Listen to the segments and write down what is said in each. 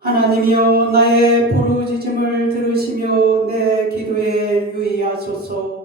하나님이여 나의 부르짖음을 들으시며 내 기도에 유의하소서.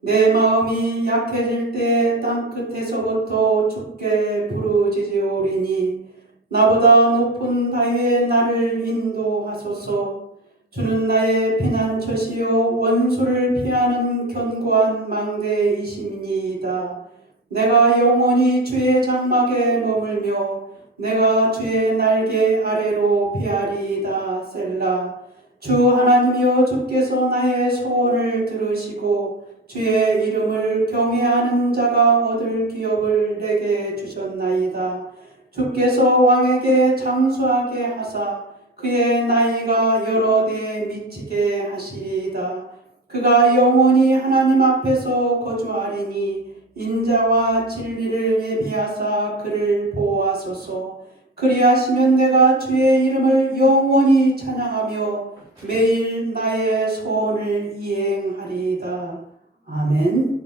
내 마음이 약해질 때 땅끝에서부터 주께 부르짖으오리니 나보다 높은 바위에 나를 인도하소서. 주는 나의 피난처시요 원수를 피하는 견고한 망대이심이니이다. 내가 영원히 주의 장막에 머물며 내가 주의 날개 아래로 피하리이다. 셀라. 주 하나님이여 주께서 나의 소원을 들으시고 주의 이름을 경외하는 자가 얻을 기업을 내게 주셨나이다. 주께서 왕에게 장수하게 하사 그의 나이가 여러 대에 미치게 하시리이다. 그가 영원히 하나님 앞에서 거주하리니 인자와 진리를 예비하사 그를 보호하소서. 그리하시면 내가 주의 이름을 영원히 찬양하며 매일 나의 소원을 이행하리이다. 아멘.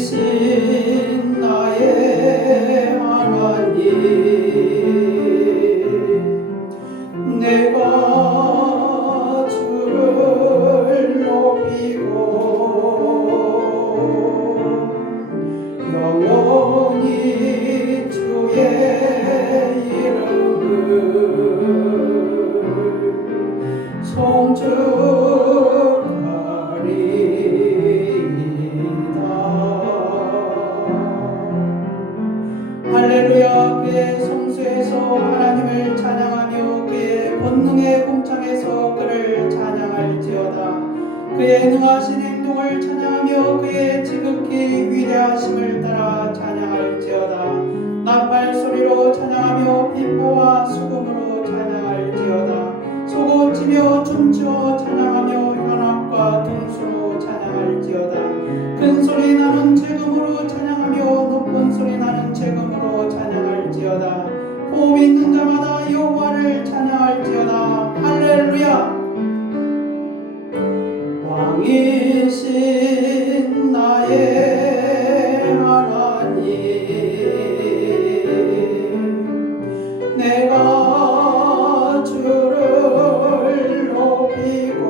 왕이신 나의 하나님, 내가 주를 높이고 영원히 주의 이름을 송축하리이다. 할렐루야. 그의 성소에서 하나님을 찬양하며 그의 권능의 공창에서 그를 찬양할지어다. 그의 능하신 행동을 찬양하며 그의 지극히 위대하심을 따라 찬양할지어다. 나팔 소리로 찬양하며 비포와 수금으로 찬양할지어다. 소고치며 춤추어 찬양하며 현악과 둥수로 찬양할지어다. 큰 소리 나는 재금으로 찬양하며 높은 소리 나는 재금으로 찬양할지어다. 호흡 있는 자마다 여호와를 찬양할지어다. 할렐루야. 왕이신 나의 하나님, 내가 주를 높이고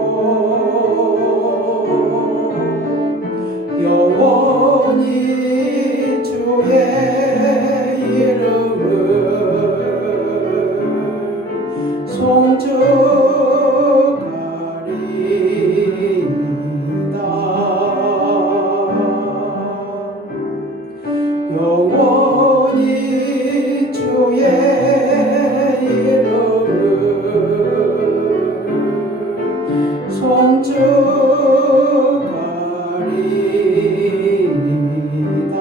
영원히 주의 이름을 송축하리이다. 영원히 주의 이름을 송축하리이다.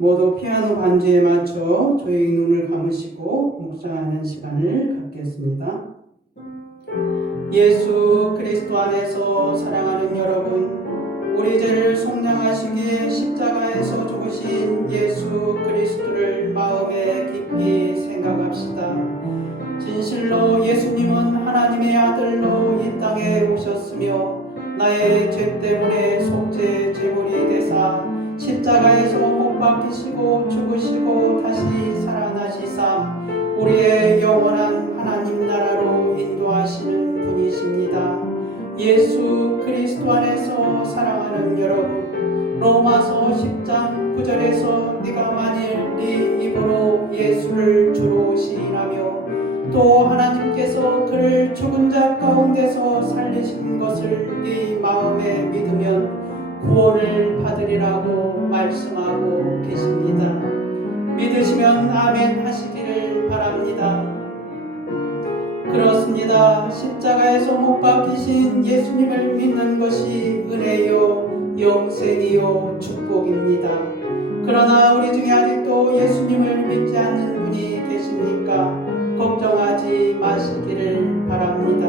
모두 피아노 반주에 맞춰 조용히 눈을 감으시고 묵상하는 시간을 갖겠습니다. 예수 그리스도 안에서 사랑하는 여러분, 우리 죄를 속량하시기에 십자가에서 죽으신 예수 그리스도를 마음에 깊이 생각합시다. 진실로 예수님은 하나님의 아들로 이 땅에 오셨으며 나의 죄 때문에 속죄 제물이 되사 십자가에서 못 박히시고 죽으시고 다시 살아나시사 우리의 영원한 하나님 나라로 인도하시는 분이십니다. 예수 그리스도 안에서 사랑하는 여러분, 로마서 10장 9절에서 네가 만일 네 입으로 예수를 주로 시인하며 또 하나님께서 그를 죽은 자 가운데서 살리신 것을 네 마음에 믿으면 구원을 받으리라고 말씀하고 계십니다. 믿으시면 아멘 하시기를 바랍니다. 그렇습니다. 십자가에서 못 박히신 예수님을 믿는 것이 은혜요 영생이요 축복입니다. 그러나 우리 중에 아직도 예수님을 믿지 않는 분이 계십니까? 걱정하지 마시기를 바랍니다.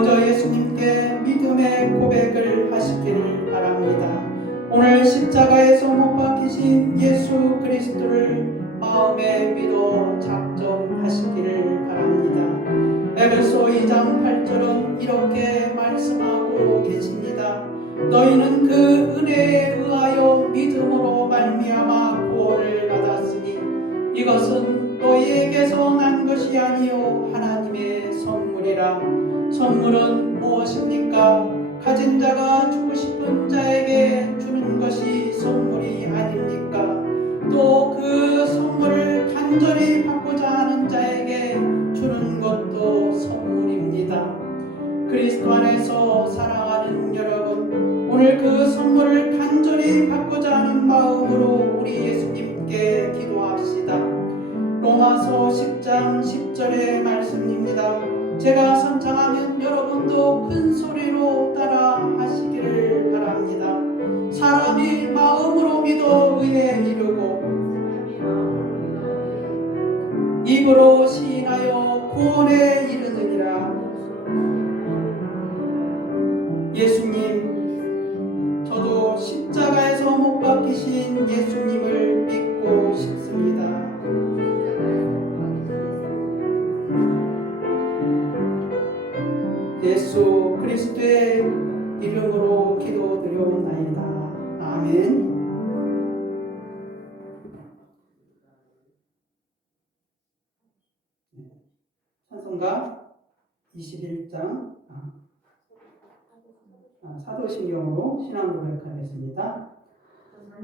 먼저 예수님께 믿음의 고백을 하시기를 바랍니다. 오늘 십자가에서 못 박히신 예수 그리스도를 마음에 믿어 작정하시기를 바랍니다. 에베소 2장 8절은 이렇게 말씀하고 계십니다. 너희는 그 은혜에 의하여 믿음으로 말미암아 구원을 받았으니 이것은 너희에게서 난 것이 아니요 하나님의 선물이라. 선물은 무엇입니까? 가진 자가 주고 싶은 자에게 주는 것이 선물이 아닙니까? 또 그 선물을 간절히 받고자 하는 자에게 주는 것도 선물입니다. 그리스도 안에서 사랑하는 여러분, 오늘 그 선물을 간절히 받고자 하는 마음으로 우리 예수님께 기도합시다. 로마서 10장 10절의 말씀입니다. 제가 선창하면 여러분도 큰 소리로 따라 하시기를 바랍니다. 사람이 마음으로 믿어 의에 이르고 입으로 시인하여 구원에 이르느니라. 예수님, 저도 십자가에서 못 박히신 예수님을 믿고 싶습니다. 예수 그리스도의 이름으로 기도드려옵나이다. 아멘. 찬송가 21장 사도신경으로 신앙 고백하겠습니다.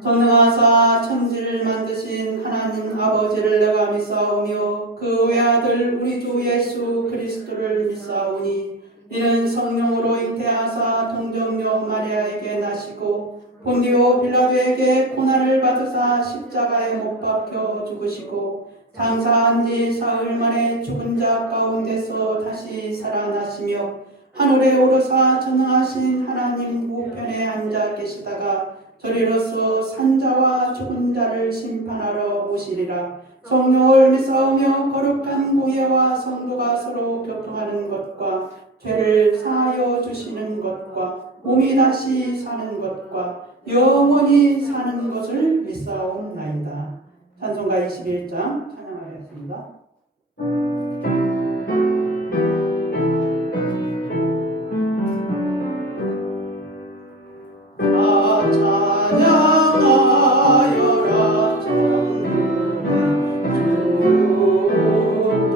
전능하사 천지를 만드신 하나님 아버지를 내가 믿사오며 그 외아들 우리 주 예수 그리스도를 믿사오니 이는 성령으로 잉태하사 동정녀 마리아에게 나시고 본디오 빌라도에게 고난을 받으사 십자가에 못 박혀 죽으시고 장사한 지 사흘 만에 죽은 자 가운데서 다시 살아나시며 하늘에 오르사 전능하신 하나님 우편에 앉아 계시다가 저리로서 산자와 죽은 자를 심판하러 오시리라. 성령을 믿사오며 거룩한 공예와 성도가 서로 교통하는 것과 죄를 사하여 주시는 것과 몸이 다시 사는 것과 영원히 사는 것을 믿사옵나이다. 찬송가 21장 찬양하겠습니다. 찬양하여라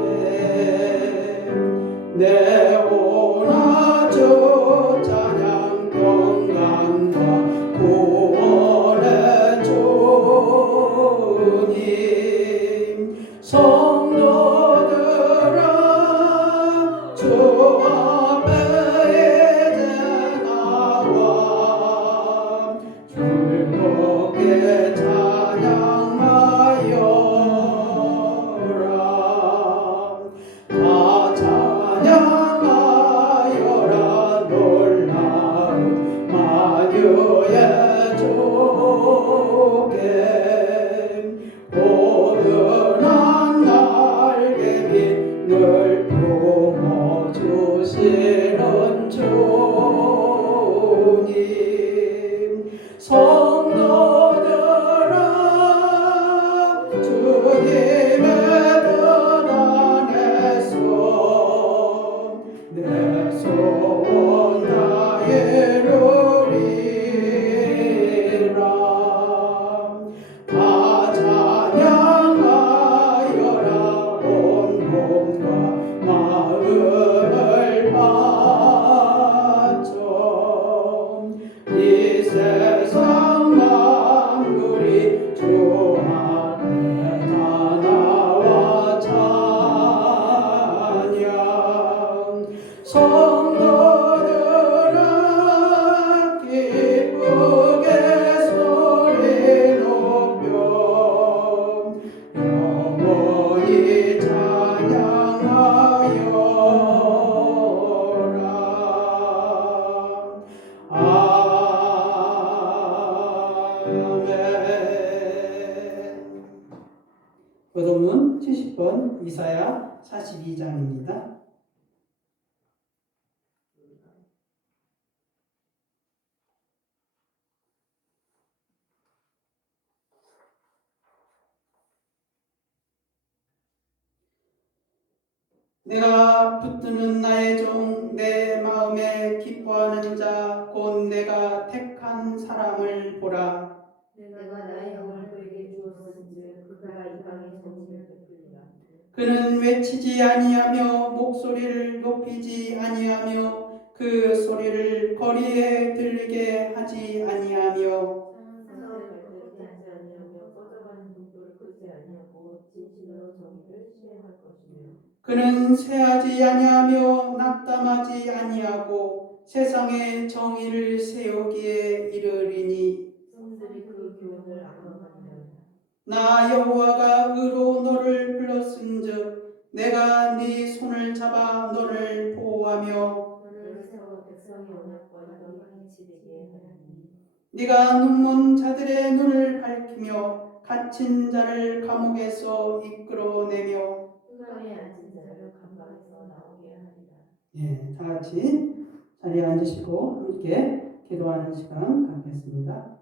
천국의 내 오나주 찬양 평강과 구원의 주님 성도들아 주 앞에 이제 나와 즐겁게 찬양하여라. 다 찬양하여라. 놀라운 만유의 주께 포근한 날개 빛 늘 품어주시는 주님 성도들아 주님의 떠나내서 내 소원 다 이루리라. 다 찬양하여라. 온 몸과 마음을 바쳐 이 세상 만물이 주 앞에 다 나와 찬양. 성도들아 기쁘게 소리 높여 영원히 찬양하여라. 아멘. 교도문 70번 이사야 42장입니다. 내가 붙드는 나의 종, 내 마음에 기뻐하는 자, 곧 내가 택한 사람을 보라. 내가 나의 영을 그에게 주었은즉 그가 이 땅에 정의를 베풀리라. 그는 외치지 아니하며 목소리를 높이지 아니하며 그 소리를 거리에 들리게 하지 아니하며 산성을 발동하지 아니하며 꺼져가는 독도를 끄지 아니하고 진실로 정의를 실행할 것이며 그는 쇠하지 아니하며 낙담하지 아니하고 세상에 정의를 세우기에 이르리니 성들이 그 교훈을 악망하리라. 나 여호와가 의로 너를 불렀은즉 내가 네 손을 잡아 너를 보호하며 너를 세워 백성의 언약과 이방의 지되게 하리니 네가 눈먼 자들의 눈을 밝히며 갇힌 자를 감옥에서 이끌어내며 흑암에 앉은 자를 감방에서 나오게 하리라. 예, 다 같이 자리에 앉으시고 함께 기도하는 시간 갖겠습니다.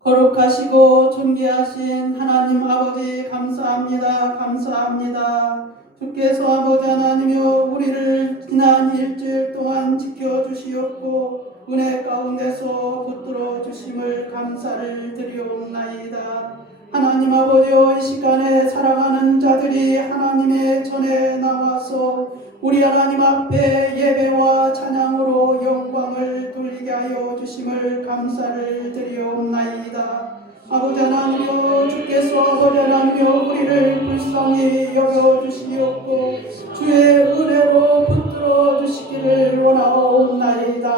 거룩하시고 존귀하신 하나님 아버지 감사합니다. 감사합니다. 주께서 아버지 하나님이여 우리를 지난 일주일 동안 지켜주시었고 은혜 가운데서 붙들어 주심을 감사를 드리옵나이다. 하나님 아버지여 이 시간에 사랑하는 자들이 하나님의 전에 나와서 우리 하나님 앞에 예배와 찬양으로 영광을 돌리게 하여 주심을 감사를 드리옵나이다. 아버지 하나님이여 주께서 아버지 하나님이여 우리를 불쌍히 여겨주시옵고 주의 은혜로 붙들어 주시기를 원하옵나이다.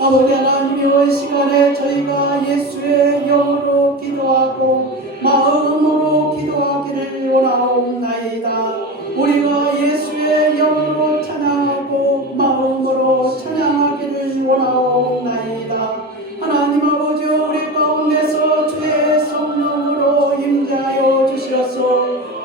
아버지 하나님이여 이 시간에 저희가 예수의 영으로 기도하고 마음으로 기도하기를 원하옵나이다. 우리가 예수의 영으로 찬양하고 마음으로 찬양하기를 원하옵나이다. 하나님 아버지 우리 가운데서 주의 성령으로 임재하여 주시어서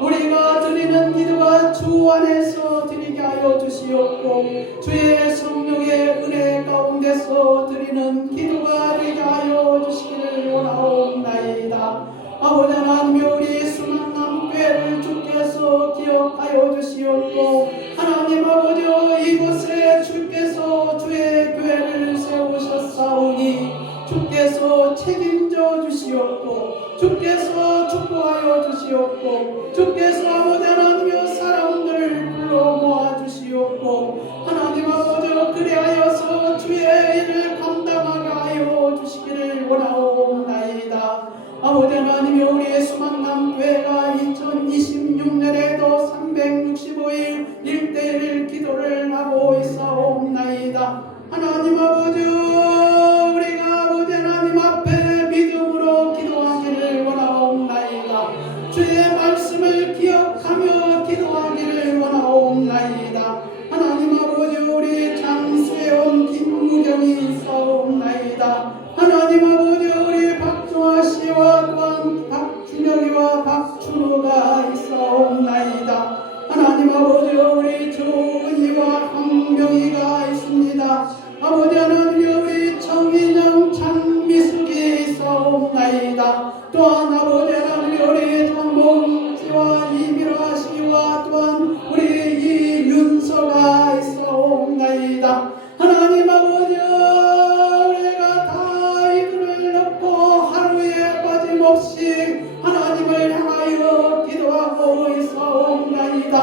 우리가 드리는 기도가 주 안에서 드리게 하여 주시옵고 주의 성령의 은혜 가운데서 드리는 기도가 되게 하여 주시기를 원하옵나이다. 아버지 하나님 우리 수만남교회를 주께서 기억하여 주시옵고 하나님 아버지 이곳에 주께서 주의 교회를 세우셨사오니 주께서 책임져 주시옵고 주께서 축복하여 주시옵고 주께서 아버지 하나님여 사람들을 불러 모아 주시옵고 하나님 아버지 그리하여서 주의 일을 감당하게 하여 주시기를 원하옵나이다. 아버지 하나님이 우리의 수만남교회가 2026년에도 365일 1대1 기도를 하고 있사옵나이다. 하나님 아버지 우리가 아버지 하나님 앞에 믿음으로 기도하기를 원하옵나이다. 주의 말씀을 기억하며 기도하기를 원하옵나이다. 하나님 아버지 우리 장수혜원 김무경이 있사옵나이다. 하나님 아버지 우리 박종화 씨와 또한 박준혁이와 박준호가 있사옵나이다. 하나님 아버지 우리 조은이와 황명희가 있습니다. 아버지 하나님 우리 정인영 장미숙이 있사옵나이다. 또한 아버지 하나님 우리 정봉지와 이미라 씨와 또한 우리 이윤서가 있사옵나이다. 하나님 아버지 우리가 다 이들을 넣고 하루에 빠짐없이 하나님을 향하여 기도하고 있사옵나이다.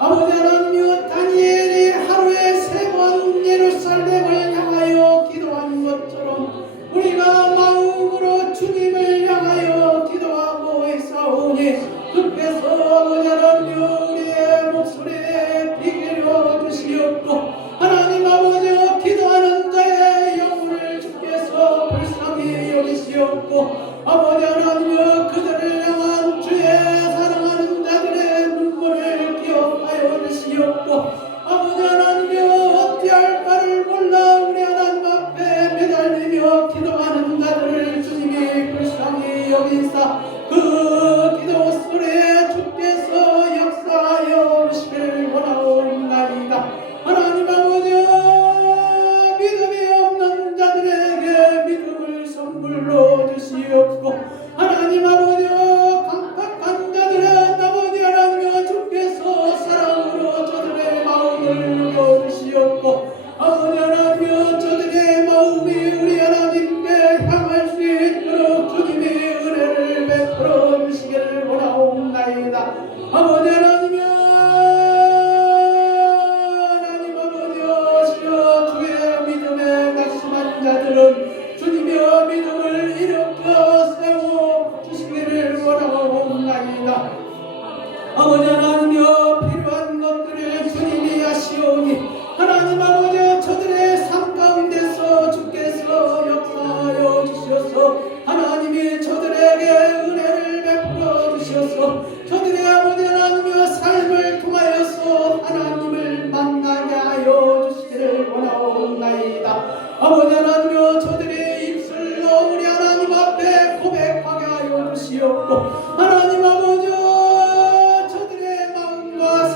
아버지 하나님이여 다니엘이 하루에 3번 예루살렘을 향하여 기도한 것처럼 우리가 마음으로 주님을 향하여 기도하고 있사오니 주께서 아버지 하나님이여 우리의 목소리에 귀 기울여 주시옵고 하나님 아버지여 기도하는 자의 영혼을 주께서 불쌍히 여기시옵고 아버지 하나님이여 그들을 향한 주의 사랑하는 자들의 눈물을 기억하여 주시옵고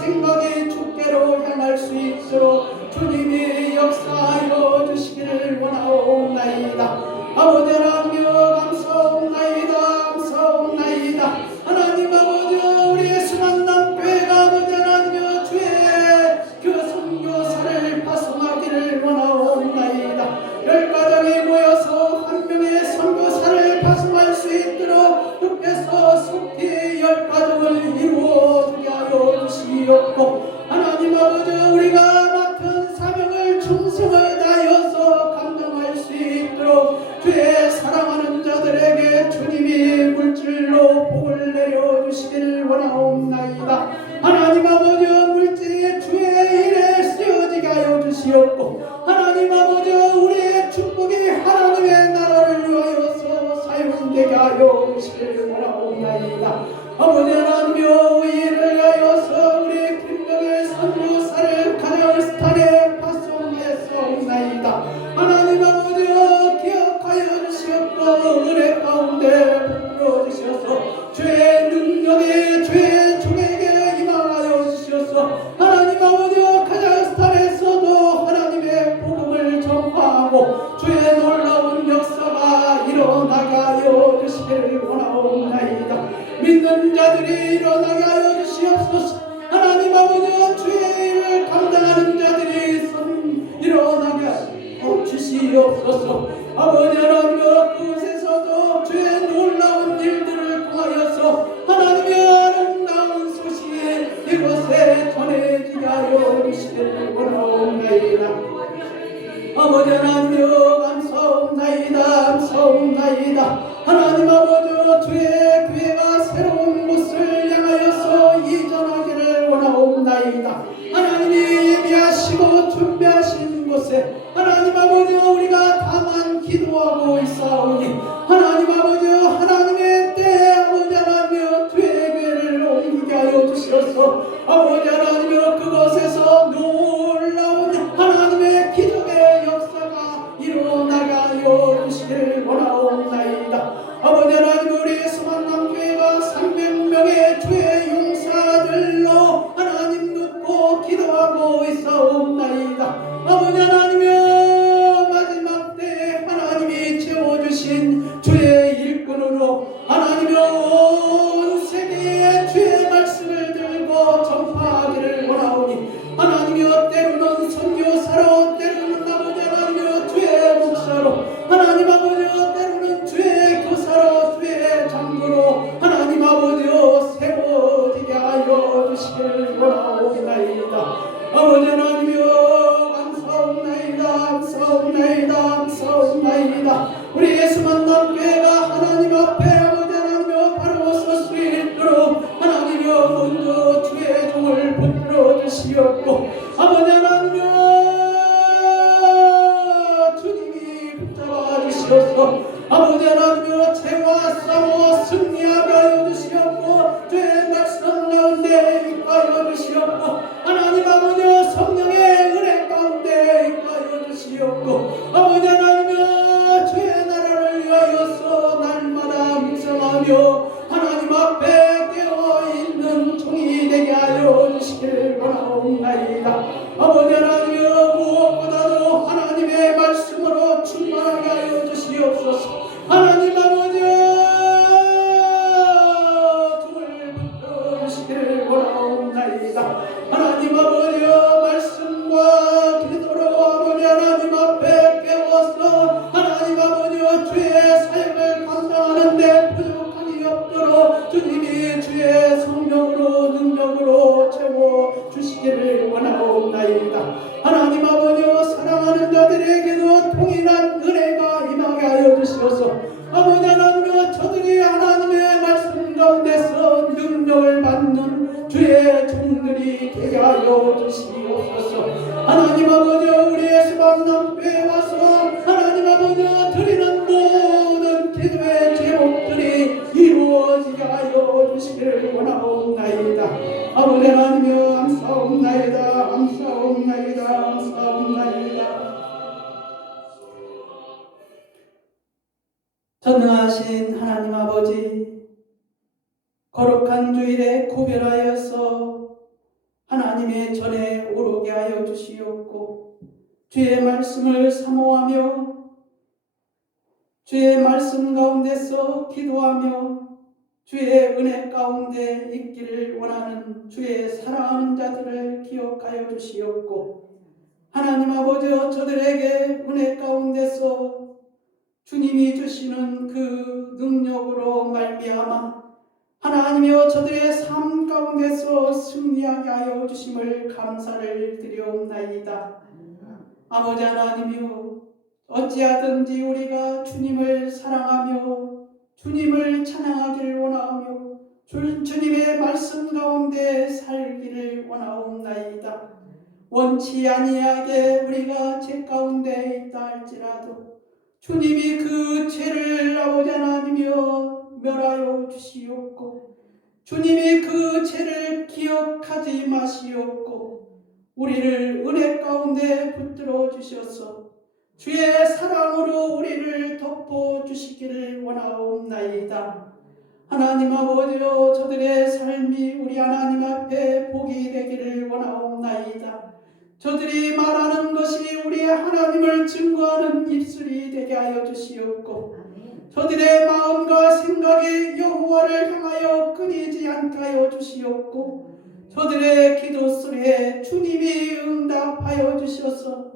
생각이 주께로 향할 수 있도록 주님이 역사하여 주시기를 원하옵나이다. 아버지 하나님 감사옵나이다. 감사옵나이다. 하나님 아버지 우리의 수만남 교회가 아버지 하나님 주의 그 선교사를 파송하기를 원하옵나이다. 10가정이 모여서 한 명의 선교사를 파송할 수 있도록 주께서 속히 10가정을 이루어주게 하여 주시옵고 하나님 아버지 우리가 맡은 사명을 충성을 다하여서 감당할 수 있도록 주의 사랑하는 자들에게 주님이 물질로 복을 내려주시기를 원하옵나이다. 하나님 아버지 물질이 주의 일에 쓰여지게 하여 주시옵고 하나님 아버지 우리의 축복이 하나님의 나라를 위하여서 사용되게 하여 주시기를 원하옵나이다. 아버지 하나님여 이 일을 위하여서 우리 김정일 선교사를 카자흐스탄에 파송하였사옵나이다. 하나님 아버지여 기억하여 주시옵고 은혜 가운데 붙들어 주셔서 주의 능력이 주의 종에게 임하여 주셔서 하나님 아버지여 카자흐스탄에서도 하나님의 복음을 전파하고 주의 놀라운 역사가 일어나게 하여 주시기를 원하옵나이다. 믿는 자들이 일어나게 하여 주시옵소서. 하나님 아버지여 주의 일을 감당하는 자들이 일어나게 하여 주시옵소서. 아버지 하나님여 그곳에서도 주의 놀라운 일들을 통하여서 하나님의 아름다운 소식이 이곳에 전해지게 하여 주시기를 원하옵나이다. 아버지 하나님여 감사옵나이다. 감사옵나이다. 하나님 아버지 주의 교회가 새로운 곳을 향하여서 이전하기를 원하옵나이다. 하나님이 예비하시고 준비하신 곳에 하나님 아버지 우리가 다만 기도하고 있사오니 하나님 아버지 하나님의 때에 아버지 하나님여 주의 교회를 옮기게 하여 주셔서 아버지 하나님여 그곳에서 놀라운 하나님의 기적의 역사가 일어나게 하여 주시기를 원하옵나이다. 아버지 하나님 우리 수만남교회가 300명의 주의 용사들로 하나님 묻고 기도하고 있사옵나이다. 아버지 하나님여 마지막 때에 하나님이 채워주신 주의 일꾼으로 하나님여 온 세계에 주의 말씀을 들고 전파하기를 원하오니 하나님여 때로는 선교사로 때로는 아버지 하나님여 주의 목사로 하나님 아버지여 때로는 주의 교사로 주의 장로로 하나님 아버지여 세워지게 하여 주시기를 원하옵나이다. 아버지 하나님여 감사옵나이다. 감사옵나이다. 감사옵나이다. 우리 예수만 남교회가 하나님 앞에 아버지 하나님여 바로 설 수 있도록 하나님여 먼저 주의 종을 붙들어 주시옵고 아버지 하나님여 주님이 붙잡아 주시옵소서. 아버지 하나님여 죄와 싸워 승리하게 하여 주시옵고 주의 말씀 가운데 임하여 주시옵고 하나님 아버지여 성령의 은혜 가운데 임하여 주시옵고 아버지 하나님여 주의 나라를 위하여서 날마다 묵상하며 하나님 앞에 깨어있는 종이 되게 하여 주시기를 원하옵나이다. 아버지 하나님여 무엇보다도 하나님의 말씀으로 충만하게 하여 주시옵소서. 하나님 아버지여 종을 붙들어 주시기를 원하옵나이다. 하나님 아버지여 말씀과 기도로 아버지 하나님 앞에 깨워서 하나님 아버지여 주의 사역을 감당하는데 부족함이 없도록 주님이 주의 성령으로 능력으로 채워 주시기를 원하옵나이다. 하나님 아버지여 사랑하는 자들에게도 통일한 은혜가 임하게 하여 주시옵소서. 아버지 하나님여 저들이 하나님의 말씀 가운데서 능력을 받는 주의 종들이 되게 하여 주시옵소서. 하나님 아버지여 우리의 수박남교회에 와서 하나님 아버지여 드리는 모든 기도의 제목들이 이루어지게 하여 주시기를 원하옵나이다. 아버지 하나님여 감사옵나이다. 감사옵나이다. 감사옵나이다. 전능하신 하나님 아버지 거룩한 주일에 구별하여서 하나님의 전에 오르게 하여 주시옵고 주의 말씀을 사모하며 주의 말씀 가운데서 기도하며 주의 은혜 가운데 있기를 원하는 주의 사랑하는 자들을 기억하여 주시옵고 하나님 아버지여 저들에게 은혜 가운데서 주님이 주시는 그 능력으로 말미암아 하나님이여 저들의 삶 가운데서 승리하게 하여 주심을 감사를 드리옵나이다. 아버지 하나님이여 어찌하든지 우리가 주님을 사랑하며 주님을 찬양하기를 원하며 주님의 말씀 가운데 살기를 원하옵나이다. 원치 아니하게 우리가 죄 가운데 있다 할지라도 주님이 그 죄를 아버지 하나님이여 멸하여 주시옵고 주님이 그 죄를 기억하지 마시옵고 우리를 은혜 가운데 붙들어 주셔서 주의 사랑으로 우리를 덮어 주시기를 원하옵나이다. 하나님 아버지여 저들의 삶이 우리 하나님 앞에 복이 되기를 원하옵나이다. 저들이 말하는 것이 우리 하나님을 증거하는 입술이 되게 하여 주시옵고 저들의 마음과 생각이 여호와를 향하여 끊이지 않게 하여 주시옵고 저들의 기도 소리에 주님이 응답하여 주셔서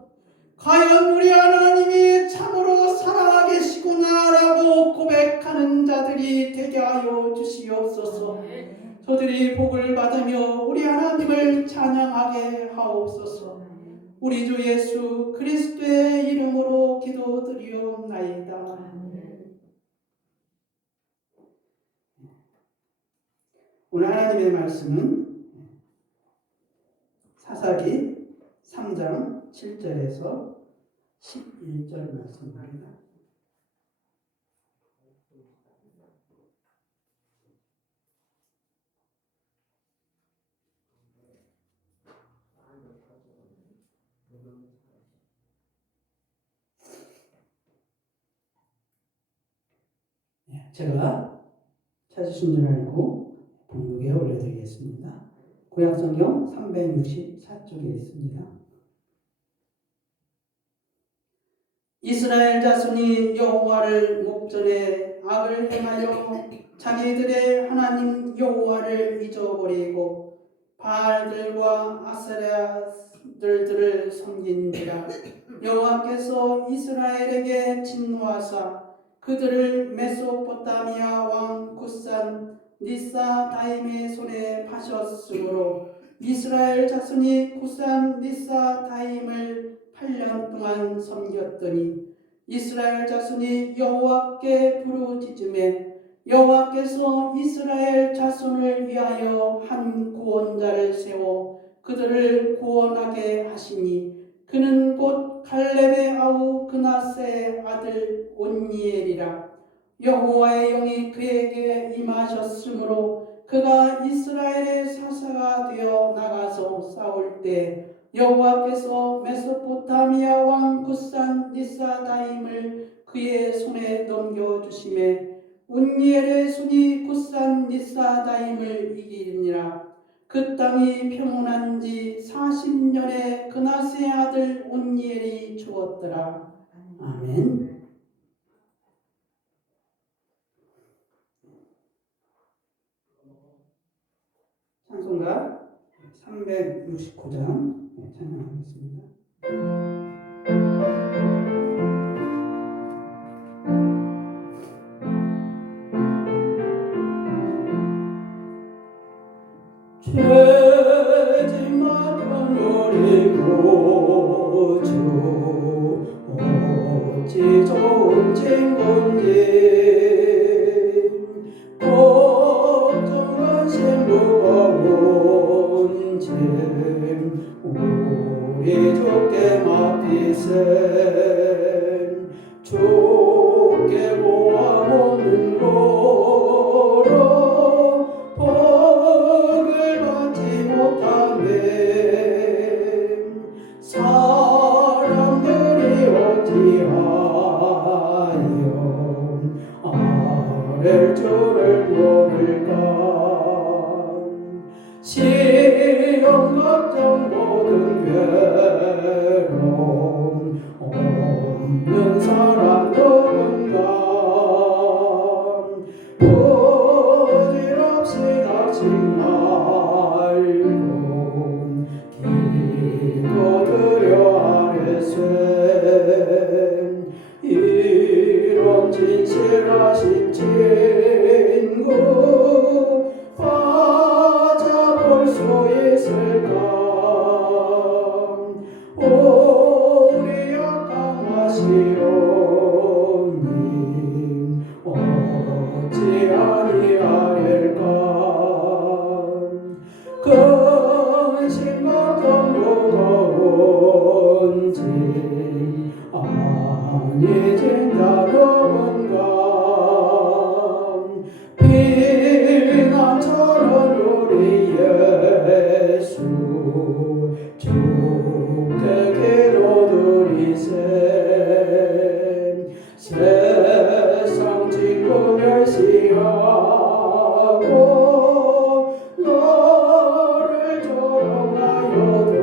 과연 우리 하나님이 참으로 살아계시구나라고 고백하는 자들이 되게 하여 주시옵소서. 저들이 복을 받으며 우리 하나님을 찬양하게 하옵소서. 우리 주 예수 그리스도의 이름으로 기도드리옵나이다. 오늘 하나님의 말씀은 사사기 3장 7절에서 11절 말씀입니다. 제가 찾으신 줄 알고 본국에 올려드리겠습니다. 구약성경 364쪽에 있습니다. 이스라엘 자손이 여호와를 목전에 악을 행하여 자기들의 하나님 여호와를 잊어버리고 바알들과 아세라들을 섬긴지라. 여호와께서 이스라엘에게 진노하사 그들을 메소포타미아 왕 굿산 니사다임의 손에 파셨으므로 이스라엘 자손이 굿산 니사다임을 8년 동안 섬겼더니 이스라엘 자손이 여호와께 부르짖음에 여호와께서 이스라엘 자손을 위하여 한 구원자를 세워 그들을 구원하게 하시니 그는 곧 갈렙의 아우 그나스의 아들 온니엘이라. 여호와의 영이 그에게 임하셨으므로 그가 이스라엘의 사사가 되어 나가서 싸울 때 여호와께서 메소포타미아 왕 굿산 니사다임을 그의 손에 넘겨주심에 온니엘의 손이 굿산 니사다임을 이기니라. 그 땅이 평온한 지 40년에 그나스의 아들 온니엘이 죽었더라. 아멘. 찬송가 369장 찬양하겠습니다. 죄짐마던 우리 구주 어찌 좋은 친구인지 걱정과 심부가 온지 우리 주께 맡기세 주께 보아 먹는 거로 복을 받지 못하네. 사람들이 어찌하여 아랠 줄을 모를까. 시험 걱정 온진 아니진 자동은감 피난처는 우리 예수 주택기로 누리세 세상 친구 멸시하고 너를 조롱하여도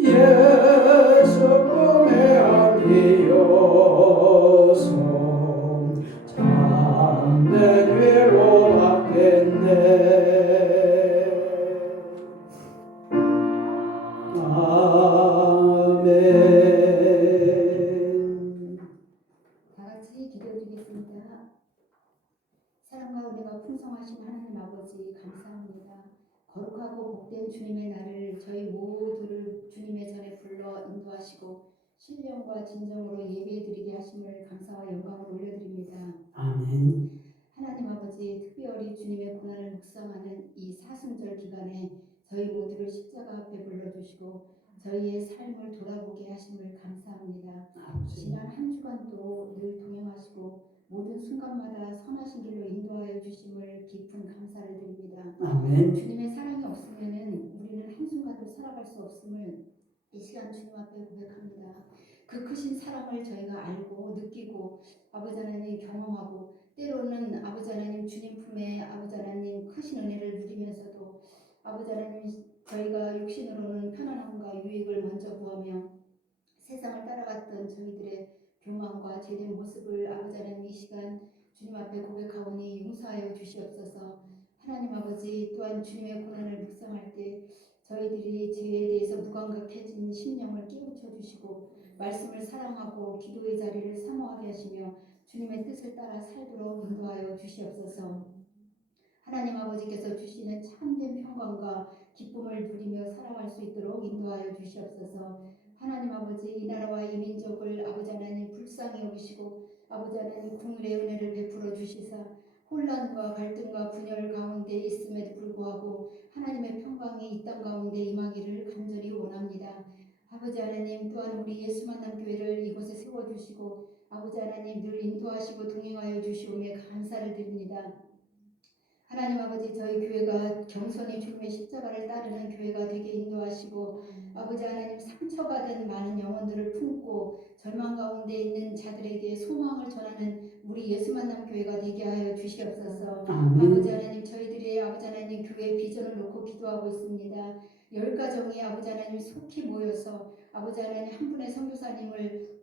예수 꿈에 안기어서 참된 위로 받겠네. 아멘. 다 같이 기도드리겠습니다. 사랑과 은혜가 풍성하신 하나님 아버지 감사합니다. 거룩하고 복된 주님의 날을 저희 모두를 주님의 전에 불러 인도하시고 신령과 진정으로 예배드리게 하심을 감사와 영광을 올려드립니다. 아멘. 하나님 아버지 특별히 주님의 고난을 묵상하는 이 사순절 기간에 저희 모두를 십자가 앞에 불러주시고 저희의 삶을 돌아보게 하심을 감사합니다. 지난 한 주간도 늘 동행하시고 모든 순간마다 선하신 길로 인도하여 주심을 깊은 감사를 드립니다. 아멘. 주님의 사랑이 없으면 우리는 한순간도 살아갈 수 없음을 이 시간 주님 앞에 고백합니다. 그 크신 사랑을 저희가 알고 느끼고 아버지 하나님 경험하고 때로는 아버지 하나님 주님 품에 아버지 하나님 크신 은혜를 누리면서도 아버지 하나님 저희가 육신으로는 편안함과 유익을 먼저 구하며 세상을 따라갔던 저희들의 교만과 죄된 모습을 아버지 하나님 이 시간 주님 앞에 고백하오니 용서하여 주시옵소서. 하나님 아버지 또한 주님의 고난을 묵상할 때 저희들이 죄에 대해서 무감각해진 심령을 깨우쳐 주시고 말씀을 사랑하고 기도의 자리를 사모하게 하시며 주님의 뜻을 따라 살도록 인도하여 주시옵소서. 하나님 아버지께서 주시는 참된 평강과 기쁨을 누리며 살아갈 수 있도록 인도하여 주시옵소서. 하나님 아버지 이 나라와 이 민족을 아버지 하나님 불쌍히 여기시고 아버지 하나님 국률의 은혜를 베풀어 주시사 혼란과 갈등과 분열 가운데 있음에도 불구하고 하나님의 평강이 이 땅 가운데 임하기를 간절히 원합니다. 아버지 하나님 또한 우리 예수 만남 교회를 이곳에 세워주시고 아버지 하나님 늘 인도하시고 동행하여 주시오며 감사를 드립니다. 하나님 아버지 저희 교회가 겸손히 주님의 십자가를 따르는 교회가 되게 인도하시고 아버지 하나님 상처받은 많은 영혼들을 품고 절망 가운데 있는 자들에게 소망을 전하는 우리 예수 만남 교회가 되게 하여 주시옵소서. 아버지 하나님 저희들의 아버지 하나님 교회 비전을 놓고 기도하고 있습니다. 10가정이 아버지 하나님 속히 모여서 아버지 하나님 한 분의 선교사님을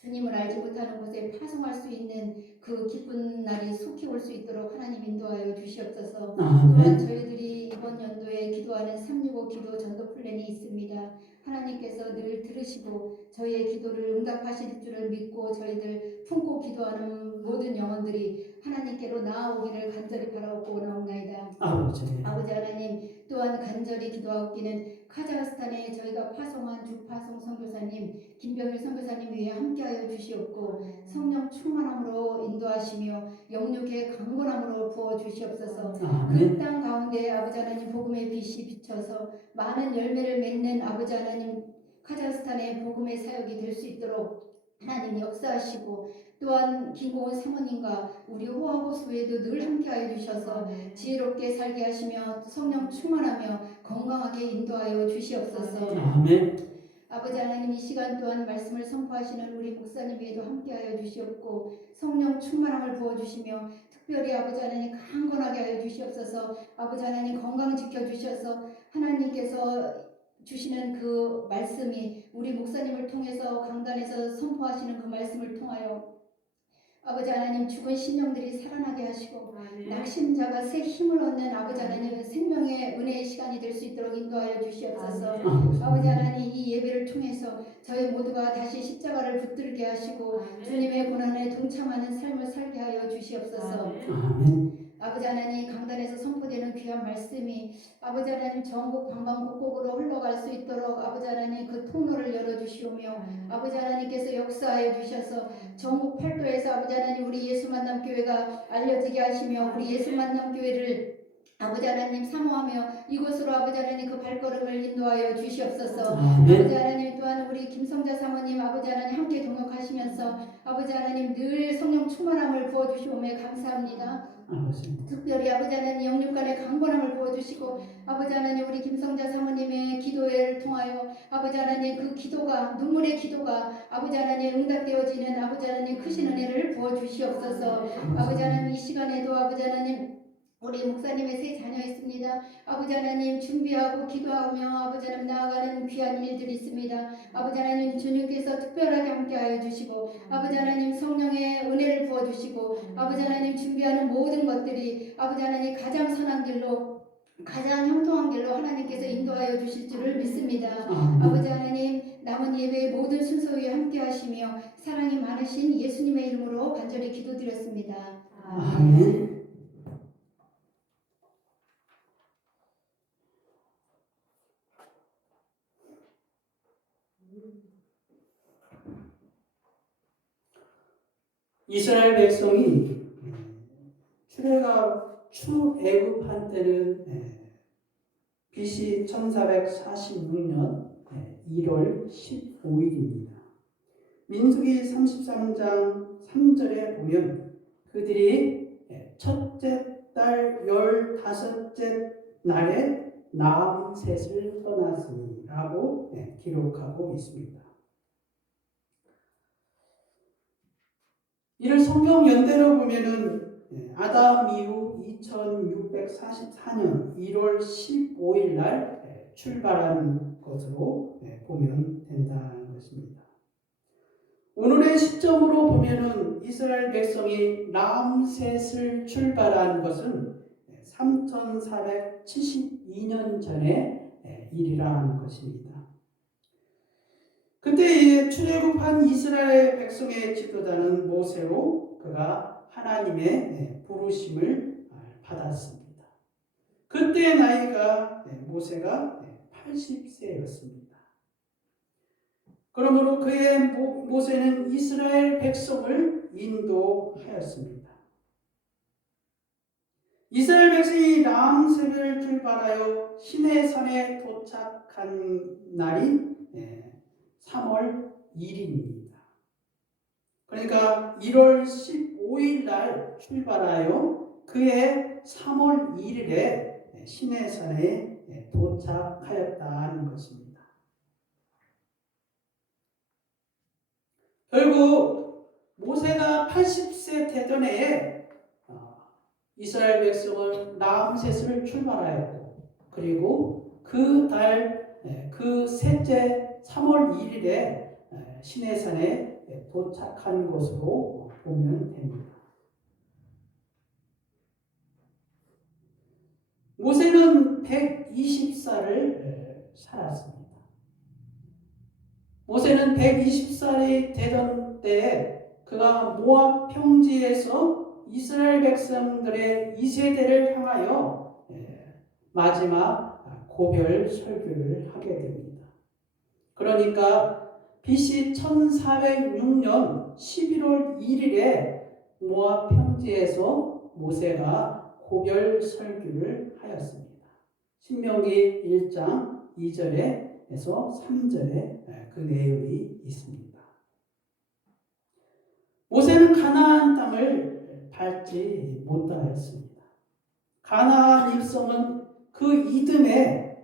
주님을 알지 못하는 곳에 파송할 수 있는 그 기쁜 날이 속히 올 수 있도록 하나님 인도하여 주시옵소서. 또한 저희들이 이번 연도에 기도하는 365 기도 전도 플랜이 있습니다. 하나님께서 늘 들으시고 저희의 기도를 응답하실 줄을 믿고 저희들 품고 기도하는 모든 영혼들이 하나님께로 나아오기를 간절히 바라옵고 원하옵나이다. 아버지 하나님 또한 간절히 기도하옵기는 카자흐스탄에 저희가 파송한 주파송 선교사님 김병일 선교사님 위에 함께하여 주시옵고 성령 충만함으로 인도하시며 영육의 강건함으로 부어 주시옵소서. 그 땅 가운데 아버지 하나님 복음의 빛이 비쳐서 많은 열매를 맺는 아버지 하나님 카자흐스탄의 복음의 사역이 될 수 있도록 하나님 역사하시고 또한 김고은 사모님과 우리 호화호수에도 늘 함께하여 주셔서 지혜롭게 살게 하시며 성령 충만하며 건강하게 인도하여 주시옵소서. 아멘. 아버지 하나님 이 시간 또한 말씀을 선포하시는 우리 목사님 위에도 함께하여 주시옵고 성령 충만함을 부어주시며 특별히 아버지 하나님 강건하게 하여 주시옵소서. 아버지 하나님 건강 지켜주셔서 하나님께서 주시는 그 말씀이 우리 목사님을 통해서 강단에서 선포하시는 그 말씀을 통하여 아버지 하나님 죽은 심령들이 살아나게 하시고 낙심자가 새 힘을 얻는 아버지 하나님 생명의 은혜의 시간이 될 수 있도록 인도하여 주시옵소서. 아버지 하나님 이 예배를 통해서 저희 모두가 다시 십자가를 붙들게 하시고 주님의 고난에 동참하는 삶을 살게 하여 주시옵소서. 아버지 하나님 강단에서 선포되는 귀한 말씀이 아버지 하나님 전국 방방곡곡으로 흘러갈 수 있도록 아버지 하나님 그 통로를 열어주시오며 아버지 하나님께서 역사하여 주셔서 전국 팔도에서 아버지 하나님 우리 예수 만남 교회가 알려지게 하시며 우리 예수 만남 교회를 아버지 하나님 사모하며 이곳으로 아버지 하나님 그 발걸음을 인도하여 주시옵소서. 아멘. 아버지 하나님 또한 우리 김성자 사모님 아버지 하나님 함께 동역하시면서 아버지 하나님 늘 성령 충만함을 부어주시오매 감사합니다. 아버지. 특별히 아버지 하나님 영육간의 강건함을 부어주시고 아버지 하나님 우리 김성자 사모님의 기도회를 통하여 아버지 하나님 그 기도가 눈물의 기도가 아버지 하나님 응답되어지는 아버지 하나님 크신 은혜를 부어주시옵소서. 아버지 하나님 이 시간에도 아버지 하나님 우리 목사님의 세 자녀 있습니다. 아버지 하나님 준비하고 기도하며 아버지 하나님 나아가는 귀한 일들이 있습니다. 아버지 하나님 주님께서 특별하게 함께하여 주시고 아버지 하나님 성령의 은혜를 부어주시고 아버지 하나님 준비하는 모든 것들이 아버지 하나님 가장 선한 길로 가장 형통한 길로 하나님께서 인도하여 주실 줄을 믿습니다. 아버지 하나님 남은 예배의 모든 순서 위에 함께 하시며 사랑이 많으신 예수님의 이름으로 간절히 기도드렸습니다. 아멘. 이스라엘 백성이 출애굽한 때는 BC 1446년 1월 15일입니다. 민수기 33장 3절에 보면 그들이 첫째 달 15째 날에 나암셋을 떠났으니라고 기록하고 있습니다. 이를 성경 연대로 보면은 아담 이후 2644년 1월 15일 날 출발한 것으로 보면 된다는 것입니다. 오늘의 시점으로 보면은 이스라엘 백성이 라암셋을 출발한 것은 3472년 전의 일이라는 것입니다. 그때 출애굽한 이스라엘 백성의 지도자는 모세로 그가 하나님의 부르심을 받았습니다. 그때 나이가 모세가 80세였습니다. 그러므로 그의 모세는 이스라엘 백성을 인도하였습니다. 이스라엘 백성이 라암셋을 출발하여 시내산에 도착한 날이 3월 1일입니다. 그러니까 1월 15일 날 출발하여 그해 3월 1일에 시내산에 도착하였다는 것입니다. 결국 모세가 80세 되던 해에 이스라엘 백성은 라암셋을 출발하였고 그리고 그 셋째 3월 1일에 시내산에 도착한 것으로 보면 됩니다. 모세는 120살을 살았습니다. 모세는 120살이 되던 때에 그가 모압 평지에서 이스라엘 백성들의 2세대를 향하여 마지막 고별 설교를 하게 됩니다. 그러니까 BC 1406년 11월 1일에 모압 평지에서 모세가 고별 설교를 하였습니다. 신명기 1장 2절에서 3절에 그 내용이 있습니다. 모세는 가나안 땅을 밟지 못하였습니다. 가나안 입성은 그 이듬해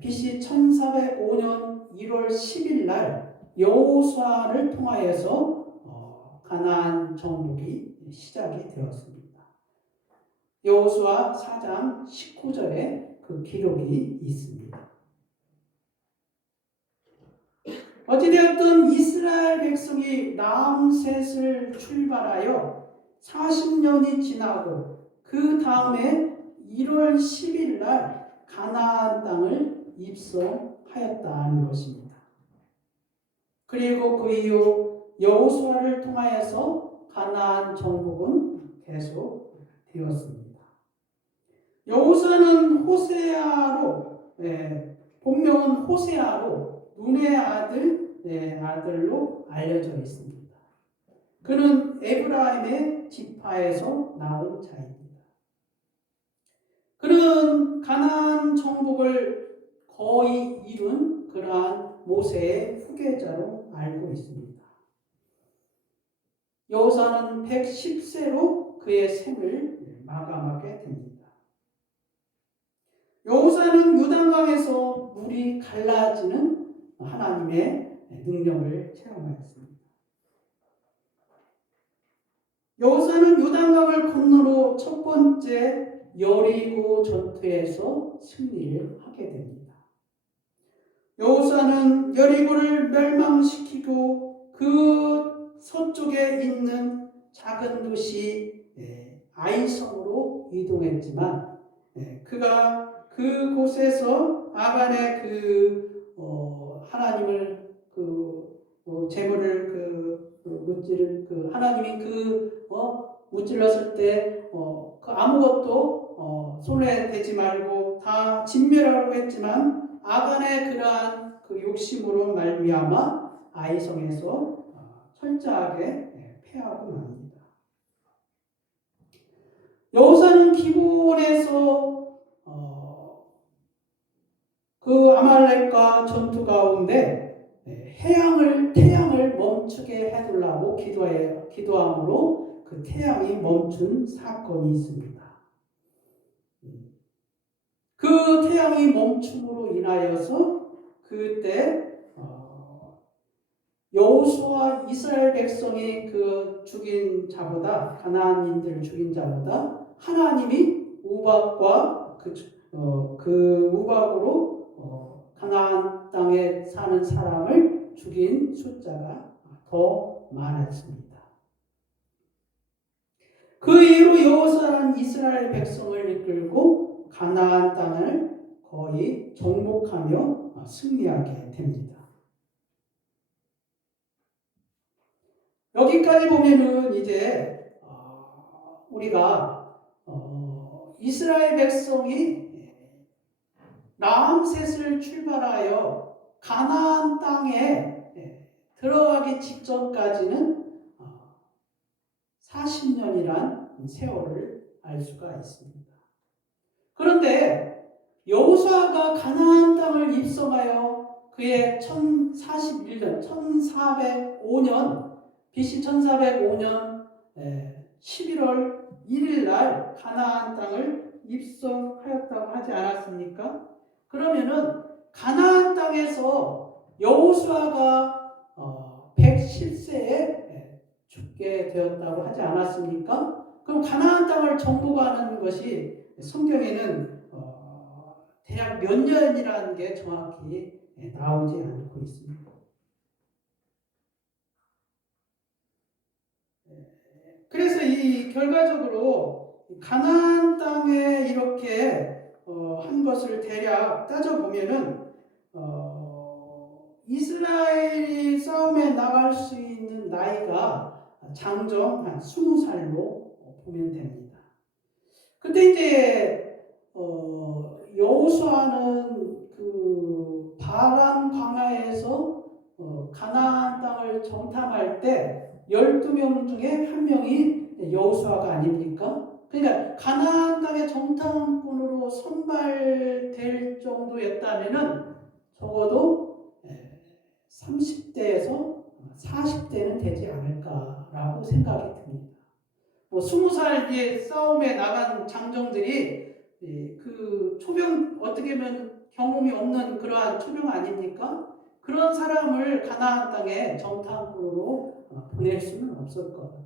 BC 1405년 1월 10일 날 여호수아를 통하여서 가나안 정복이 시작이 되었습니다. 여호수아 4장 19절에 그 기록이 있습니다. 어찌되었든 이스라엘 백성이 라암셋을 출발하여 40년이 지나고 그 다음에 1월 10일 날 가나안 땅을 입성하였다는 것입니다. 그리고 그 이후 여호수아를 통하여서 가나안 정복은 계속 되었습니다. 여호수아는 호세아로 본명은 호세아로 눈의 아들로 알려져 있습니다. 그는 에브라임의 지파에서 나온 자입니다. 그는 가나안 정복을 거의 이룬 그러한 모세의 후계자로 알고 있습니다. 여호사는 110세로 그의 생을 마감하게 됩니다. 여호사는 요단강에서 물이 갈라지는 하나님의 능력을 체험하였습니다. 여호사는 요단강을 건너로 첫 번째 여리고 전투에서 승리를 하게 됩니다. 여호사는 여리고를 멸망시키고 그 서쪽에 있는 작은 도시 아이성으로 이동했지만 그가 그곳에서 아간의 하나님을 재물을 하나님이 무찔렀을 때 아무것도 손에 대지 말고 다 진멸하라고 했지만 아간의 그러한 그 욕심으로 말미암아 아이성에서 철저하게 패하고 맙니다. 여호사는 기본에서 그 아말렉과 전투 가운데 태양을 멈추게 해달라고 기도함으로 그 태양이 멈춘 사건이 있습니다. 그 태양이 멈춤으로 인하여서 그때 여호수아 이스라엘 백성이 죽인 자보다 가나안인들을 죽인 자보다 하나님이 우박과 그 우박으로 가나안 땅에 사는 사람을 죽인 숫자가 더 많았습니다. 그 이후로 여호수아는 이스라엘 백성을 이끌고 가나안 땅을 거의 정복하며 승리하게 됩니다. 여기까지 보면은 이제 우리가 이스라엘 백성이 라암셋을 출발하여 가나안 땅에 들어가기 직전까지는 40년이란 세월을 알 수가 있습니다. 그런데 여호수아가 가나안 땅을 입성하여 그의 1041년, 1405년 BC 1405년 11월 1일 날 가나안 땅을 입성하였다고 하지 않았습니까? 그러면은 가나안 땅에서 여호수아가 110세에 죽게 되었다고 하지 않았습니까? 그럼 가나안 땅을 정복하는 것이 성경에는 대략 몇 년이라는 게 정확히 나오지 않고 있습니다. 그래서 이 결과적으로 가나안 땅에 이렇게 한 것을 대략 따져보면은 이스라엘이 싸움에 나갈 수 있는 나이가 장정 한 20살로 보면 됩니다. 그때 이제 여호수아는 그 바람 광야에서 가나안 땅을 정탐할 때 12명 중에 한 명이 여호수아가 아닙니까? 그러니까 가나안 땅의 정탐꾼으로 선발될 정도였다면은 적어도 30대에서 40대는 되지 않을까라고 생각이 듭니다. 20살 뒤에 싸움에 나간 장정들이 그 초병 어떻게 보면 경험이 없는 그러한 초병 아닙니까? 그런 사람을 가나안 땅에 정탐꾼으로 보낼 수는 없을 것 같아요.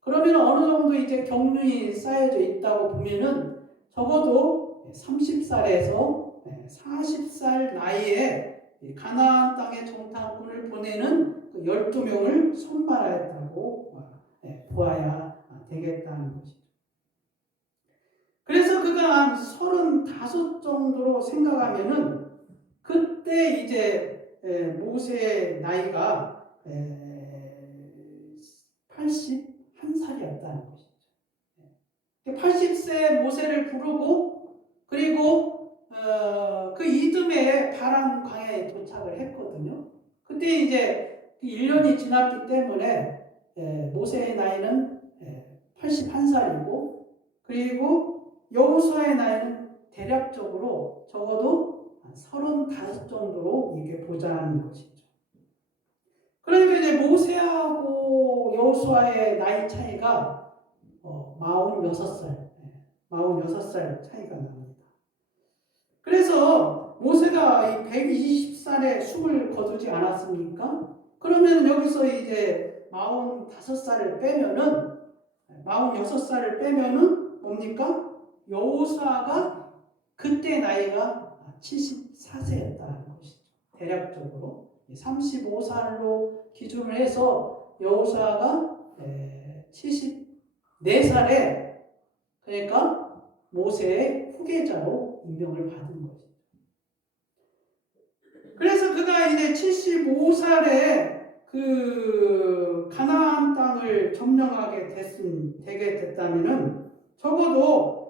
그러면 어느 정도 이제 경륜이 쌓여져 있다고 보면은 적어도 30살에서 40살 나이에 가나안 땅에 정탐꾼을 보내는 12명을 선발하였다고 보아야 되겠다는 것이죠. 그래서 그가 한 35 정도로 생각하면은 그때 이제 모세의 나이가 81살이었다는 것이죠. 80세 모세를 부르고 그리고 그 이듬해 바람 광야에 도착을 했거든요. 그때 이제 1년이 지났기 때문에 모세의 나이는 81살이고 그리고 여호수아의 나이는 대략적으로 적어도 한 35 정도로 이게 보자는 것이죠. 그러니까 이제 모세하고 여호수아의 나이 차이가 46살, 46살 차이가 납니다. 그래서 모세가 이 120살에 숨을 거두지 않았습니까? 그러면 여기서 이제 45살을 빼면은 46살을 빼면은 뭡니까? 여호수아가 그때 나이가 74세였다는 것이죠. 대략적으로 35살로 기준을 해서 여호수아가 74살에 그러니까 모세의 후계자로 임명을 받은 거죠. 그래서 그가 이제 75살에 그 가나안 땅을 점령하게 되게 됐다면은 적어도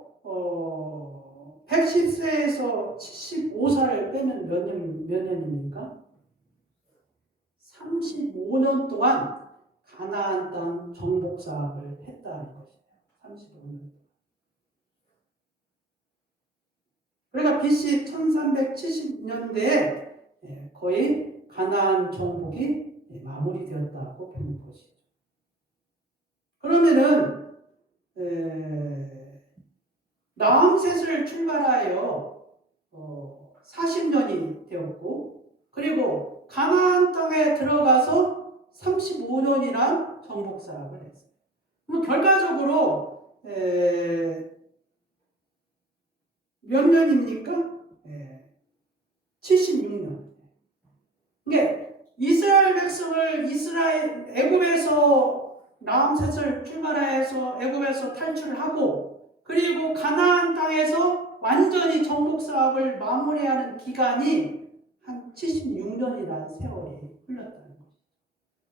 110세에서 75살을 빼면 몇 년입니까? 35년 동안 가나안 땅 정복 사업을 했다는 것이에요. 35년. 그러니까 BC 1370년대에 거의 가나안 정복이 마무리되었다고 보는 것이죠. 그러면은 라암셋을 출발하여 40년이 되었고 그리고 가나안 땅에 들어가서 35년이나 정복 사업을 했어요. 그럼 결과적으로 몇 년입니까? 76년. 이게 이스라엘 백성을 애굽에서 라암셋을 출발해서 애굽에서 탈출을 하고 그리고 가나안 땅에서 완전히 정복 사업을 마무리하는 기간이 한 76년이라는 세월이 흘렀다는 거죠.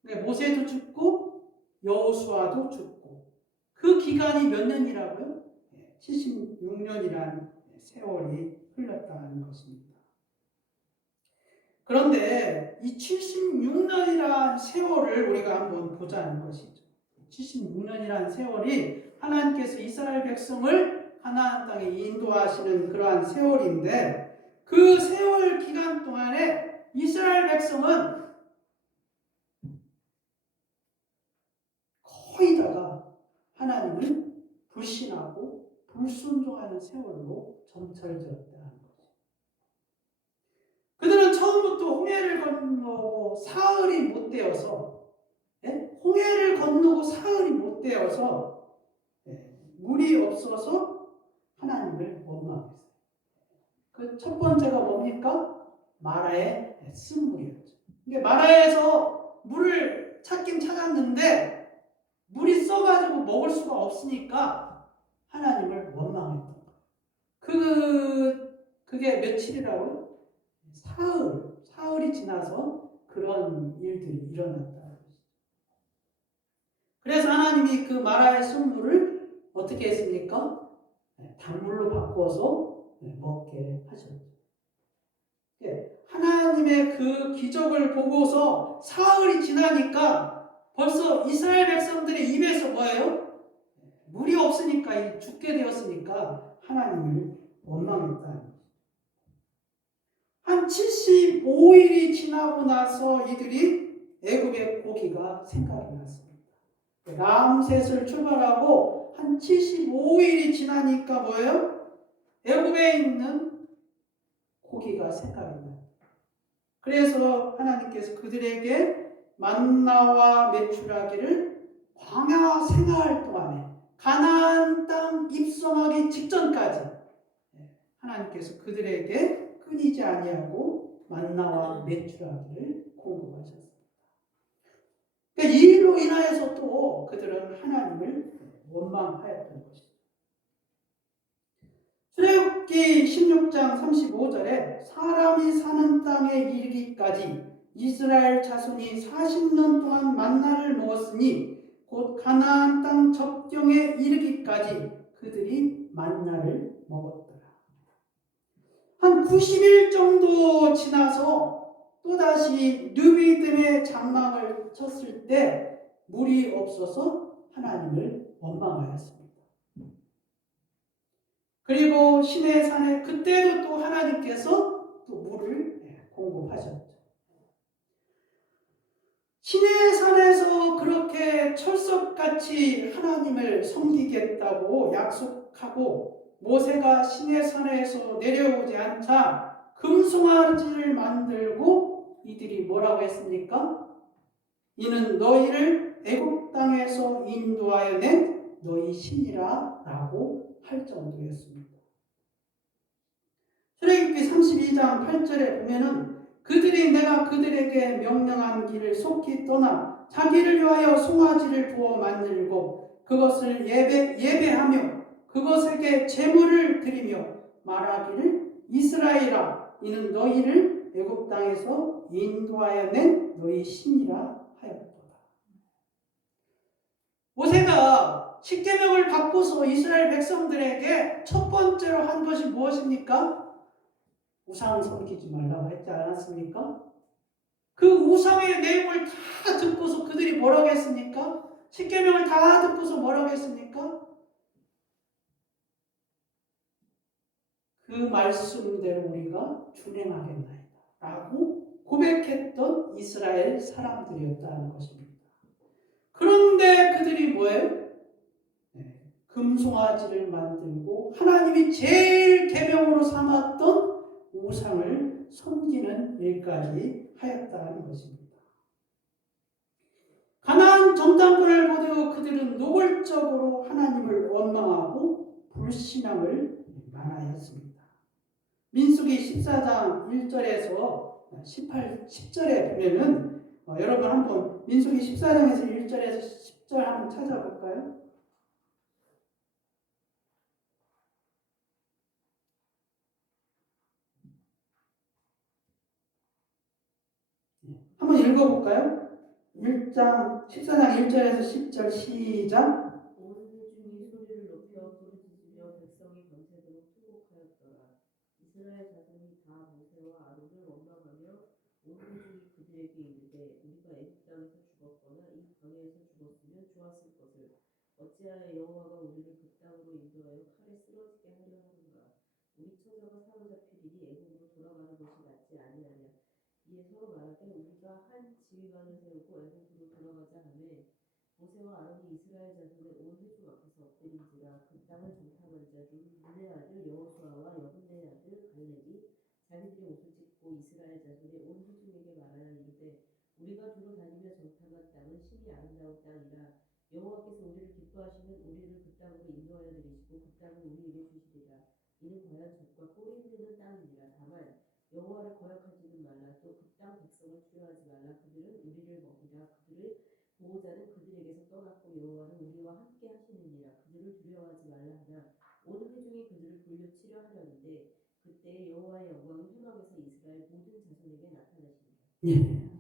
그러니까 모세도 죽고 여호수아도 죽고 그 기간이 몇 년이라고요? 76년이라는 세월이 흘렀다는 것입니다. 그런데 이 76년이라는 세월을 우리가 한번 보자는 것이죠. 76년이라는 세월이 하나님께서 이스라엘 백성을 가나안 땅에 인도하시는 그러한 세월인데 그 세월 기간 동안에 이스라엘 백성은 거의 다가 하나님을 불신하고 불순종하는 세월로 점철되었다는 거죠. 그들은 처음부터 홍해를 건너고 사흘이 못 되어서 홍해를 건너고 사흘이 못 되어서 물이 없어서 하나님을 원망했어요. 그 첫 번째가 뭡니까? 마라의 쓴물이었죠. 근데 마라에서 물을 찾긴 찾았는데 물이 써가지고 먹을 수가 없으니까 하나님을 원망했던 거예요. 그게 며칠이라고요? 사흘이 지나서 그런 일들이 일어났다는 것이죠. 그래서 하나님이 그 마라의 쓴물을 어떻게 했습니까? 단물로 바꿔서 먹게 하셨죠. 하나님의 그 기적을 보고서 사흘이 지나니까 벌써 이스라엘 백성들의 입에서 뭐예요? 물이 없으니까 죽게 되었으니까 하나님을 원망했다는 거죠. 한 75일이 지나고 나서 이들이 애굽의 고기가 생각이 났습니다. 라암셋을 출발하고 한 75일이 지나니까 뭐예요? 애굽에 있는 고기가 생각이 나요. 그래서 하나님께서 그들에게 만나와 메추라기를 광야 생활 동안에 가나안 땅 입성하기 직전까지 하나님께서 그들에게 끊이지 아니하고 만나와 메추라기를 공급하셨습니다. 그러니까 이 일로 인하여서 또 그들은 하나님을 원망하였던 것입니다. 출애굽기 16장 35절에 사람이 사는 땅에 이르기까지 이스라엘 자손이 40년 동안 만나를 먹었으니 곧 가나안 땅 접경에 이르기까지 그들이 만나를 먹었더라. 한 90일 정도 지나서 또다시 느비딤의 장막을 쳤을 때 물이 없어서 하나님을 원망하였습니다. 그리고 시내산에 그때도 또 하나님께서 또 물을 공급하셨죠. 시내산에서 그렇게 철석같이 하나님을 섬기겠다고 약속하고 모세가 시내산에서 내려오지 않자 금송아지를 만들고 이들이 뭐라고 했습니까? 이는 너희를 애굽 땅에서 인도하여 낸 너희 신이라 라고 할 정도였습니다. 출애굽기 32장 8절에 보면은 그들이 내가 그들에게 명령한 길을 속히 떠나 자기를 위하여 송아지를 부어 만들고 그것을 예배하며 그것에게 제물을 드리며 말하기를 이스라엘아 이는 너희를 애굽 땅에서 인도하여 낸 너희 신이라 하였도다. 모세가 십계명을 받고서 이스라엘 백성들에게 첫 번째로 한 것이 무엇입니까? 우상 섬기지 말라고 했지 않았습니까? 그 우상의 내용을 다 듣고서 그들이 뭐라고 했습니까? 십계명을 다 듣고서 뭐라고 했습니까? 그 말씀대로 우리가 준행하겠나이다 라고 고백했던 이스라엘 사람들이었다는 것입니다. 그런데 그들이 뭐예요? 금송아지를 만들고 하나님이 제일 계명으로 삼았던 우상을 섬기는 일까지 하였다는 것입니다. 가나안 정탐꾼을 보되 그들은 노골적으로 하나님을 원망하고 불신앙을 말하였습니다. 민수기 14장 1절에서 10절에 보면은 여러분 한번 민수기 14장에서 1절에서 10절 한번 찾아볼까요? 한번 읽어볼까요? 14장 1절에서 10절 시작. 온 회중이 소리를 높여 부르짖으며 백성이 밤새도록 통곡하였더라. 이스라엘 자손이 다 모세와 아론을 원망하며 온 회중이 그들에게 이르되 우리가 애굽 땅에서 죽었거나 이 광야에서 죽었으면 좋았을 것을 어찌하여 여호와가 우리를 그 땅으로 인도하여 칼에 쓰러지게 하려 하는가. 우리 처자가 사로잡히리니 애굽으로 돌아가는 것이 낫지 아니하냐. 이에 서로 말하되 우리가 한 지휘관을 세우고 애굽으로 돌아가자 하매 모세와 아론이 이스라엘 자손의 온 회중 앞에서 엎드린지라. 그 땅을 정탐한 자 중 눈의 아들 여호수아와 여분의 아들 갈렙이 자기들의 옷을 찢고 이스라엘 자손의 온 회중에게 말하여 이르되 우리가 두루 다니며 정탐한 땅은 신이 아름다운 땅이라. 여호와께서 우리를 기뻐하시면 우리를 그 땅으로 인도하여 드리시고 그 땅을 우리에게 주시리라. 이는 과연 젖과 꿀이 흐르는 땅이니라. 다만 여호와를 거역하지는 말라. 또 그 땅 백성을 두려워하지 말라. 그들은 우리를 먹이라. 그들의 보호자는 그들에게서 떠났고 여호와는 우리와 함께 하시느니라. 그들을 두려워하지 말라 하나 온 회중이 그들을 돌려치려 하려는데 그때 여호와의 영광이 회막에서 이스라엘 모든 자손에게 나타나시니라. 예.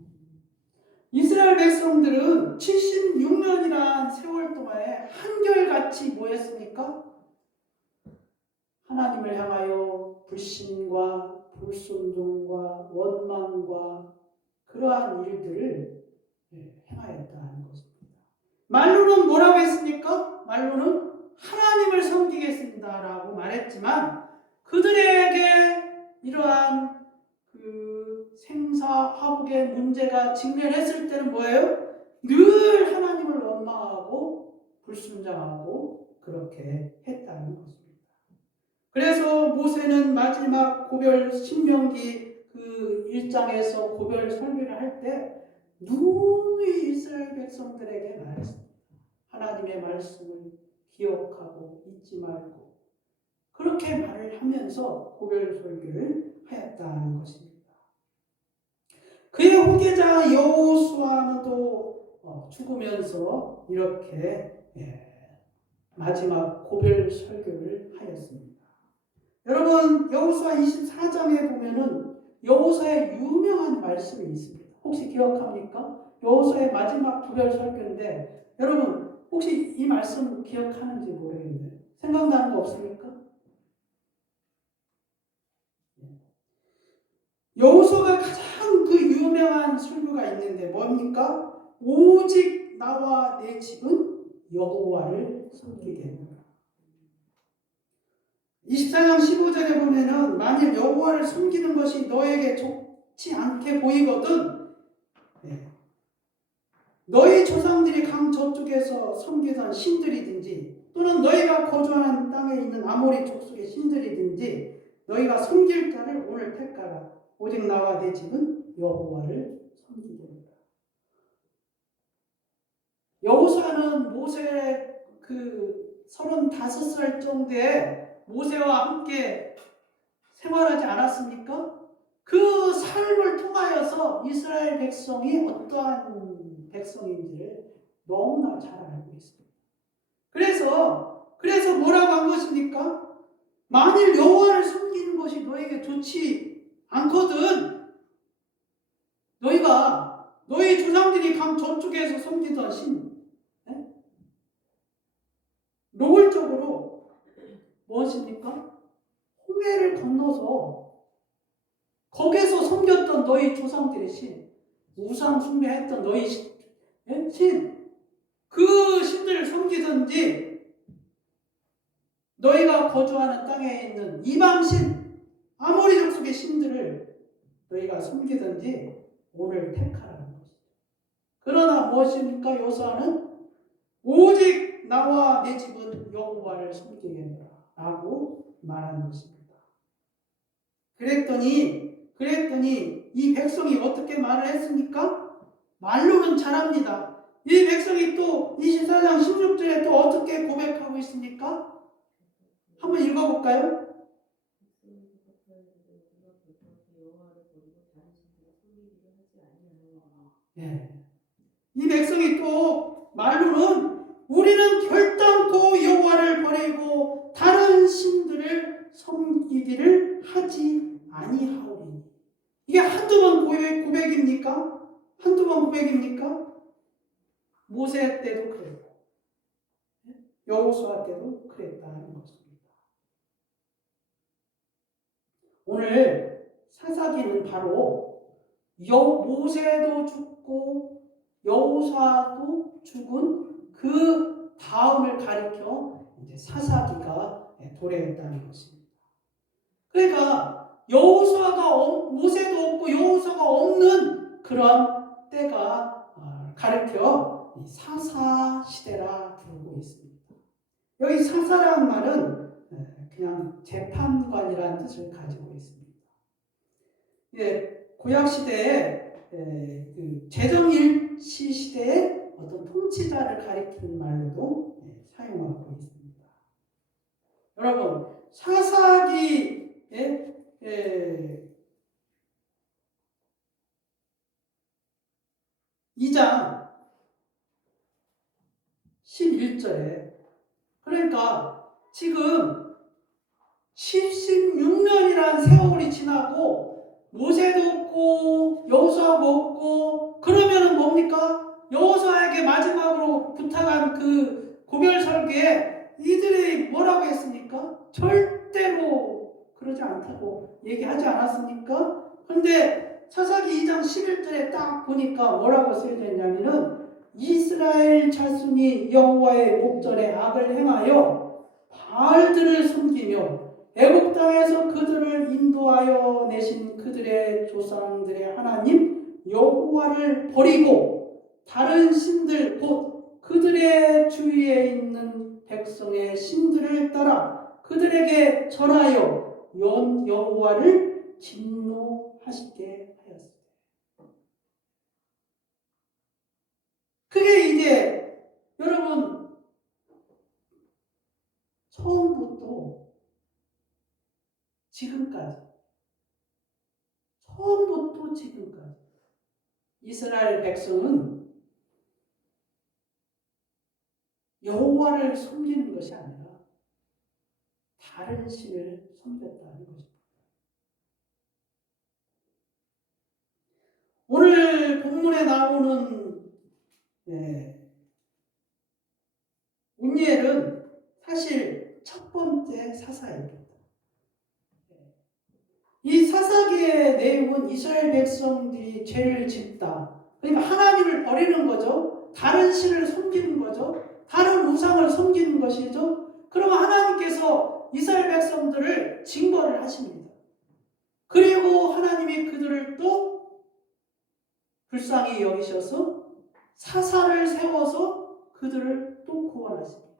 이스라엘 백성들은 76년이란 세월 동안에 한결같이 뭐였습니까? 하나님을 향하여 불신과 불순종과 원망과 그러한 일들을 행하였다는 것입니다. 말로는 뭐라고 했습니까? 말로는 하나님을 섬기겠습니다라고 말했지만 그들에게 이러한 그 생사화복의 문제가 직면했을 때는 뭐예요? 늘 하나님을 원망하고 불순종하고 그렇게 했다는 것입니다. 그래서 모세는 마지막 고별 신명기 그 1장에서 고별 설교를 할 때 누누이 이스라엘 백성들에게 말했습니다. 하나님의 말씀을 기억하고 잊지 말고 그렇게 말을 하면서 고별 설교를 하였다는 것입니다. 그의 후계자 여호수아는 또 죽으면서 이렇게 마지막 고별 설교를 하였습니다. 여러분 여호수아 24장에 보면은 여호수아의 유명한 말씀이 있습니다. 혹시 기억합니까? 여호수아의 마지막 고별 설교인데 여러분 혹시 이 말씀 기억하는지 모르겠는데 생각나는 거 없습니까? 여호수아가 가장 그 유명한 설교가 있는데 뭡니까? 오직 나와 내 집은 여호와를 섬기겠노라. 24장 15절에 보면은 만일 여호와를 섬기는 것이 너에게 좋지 않게 보이거든 너희 조상들이 강 저쪽에서 섬기던 신들이든지 또는 너희가 거주하는 땅에 있는 아모리 족속의 신들이든지 너희가 섬길 자를 오늘 택하라. 오직 나와 내 집은 여호와를 섬기리라. 여호수아는 모세 그 35살 정도에 모세와 함께 생활하지 않았습니까? 그 삶을 통하여서 이스라엘 백성이 어떠한 백성인지를 너무나 잘 알고 있습니다. 그래서 뭐라고 한 것입니까? 만일 여호와를 섬기는 것이 너에게 좋지 않거든 너희 조상들이 강 저쪽에서 섬기던 신 노골적으로 무엇입니까? 홍해를 건너서 거기서 섬겼던 너희 조상들의 신 우상 숭배했던 너희 신 그 신들을 섬기든지 너희가 거주하는 땅에 있는 이방신 아모리 족속의 신들을 너희가 섬기든지 오늘 택하라는 것이죠. 그러나 무엇입니까? 여호수아는 오직 나와 내 집은 여호와를 섬기겠노라 라고 말하는 것입니다. 그랬더니 이 백성이 어떻게 말을 했습니까? 말로는 잘합니다. 이 백성이 또 24장 16절에 또 어떻게 고백하고 있습니까? 한번 읽어볼까요? 네. 이 백성이 또 말로는 우리는 결단코 여호와를 버리고 다른 신들을 섬기기를 하지 아니하오리니. 이게 한두 번 고백입니까? 한두 번 고백입니까? 모세 때도 그랬고 여호수아 때도 그랬다는 것입니다. 오늘 사사기는 바로 모세도 죽고 여호수아도 죽은 그 다음을 가리켜 이제 사사기가 도래했다는 것입니다. 그러니까 모세도 없고 여호수아가 없는 그런 때가 가리켜 사사 시대라 부르고 있습니다. 여기 사사라는 말은 그냥 재판관이라는 뜻을 가지고 있습니다. 구약 시대에 그 재정일치 시대의 어떤 통치자를 가리키는 말로도 사용하고 있습니다. 여러분 사사기에 2장 11절에 그러니까 지금 16년이라는 세월이 지나고 모세도 없고 여호수아도 없고 그러면은 뭡니까? 여호수아에게 마지막으로 부탁한 그 고별 설교에 이들이 뭐라고 했습니까? 절대로 그러지 않다고 얘기하지 않았습니까? 그런데 사사기 2장 11절에 딱 보니까 뭐라고 쓰여져 있냐면은 이스라엘 자손이 여호와의 목전에 악을 행하여 바알들을 섬기며 애굽 땅에서 그들을 인도하여 내신 그들의 조상들의 하나님 여호와를 버리고 다른 신들 곧 그들의 주위에 있는 백성의 신들을 따라 그들에게 절하여 여호와를 진노하시게 하였습니다. 그게 이제 여러분 처음부터 지금까지 이스라엘 백성은 여호와를 섬기는 것이 아니라 다른 신을 섬겼다는 것입니다. 오늘 본문에 나오는 운니엘은 사실 첫 번째 사사입니다. 이 사사기의 내용은 이스라엘 백성들이 죄를 짓다. 그러니까 하나님을 버리는 거죠. 다른 신을 섬기는 거죠. 다른 우상을 섬기는 것이죠. 그러면 하나님께서 이스라엘 백성들을 징벌을 하십니다. 그리고 하나님이 그들을 또 불쌍히 여기셔서 사사를 세워서 그들을 또 구원하십니다.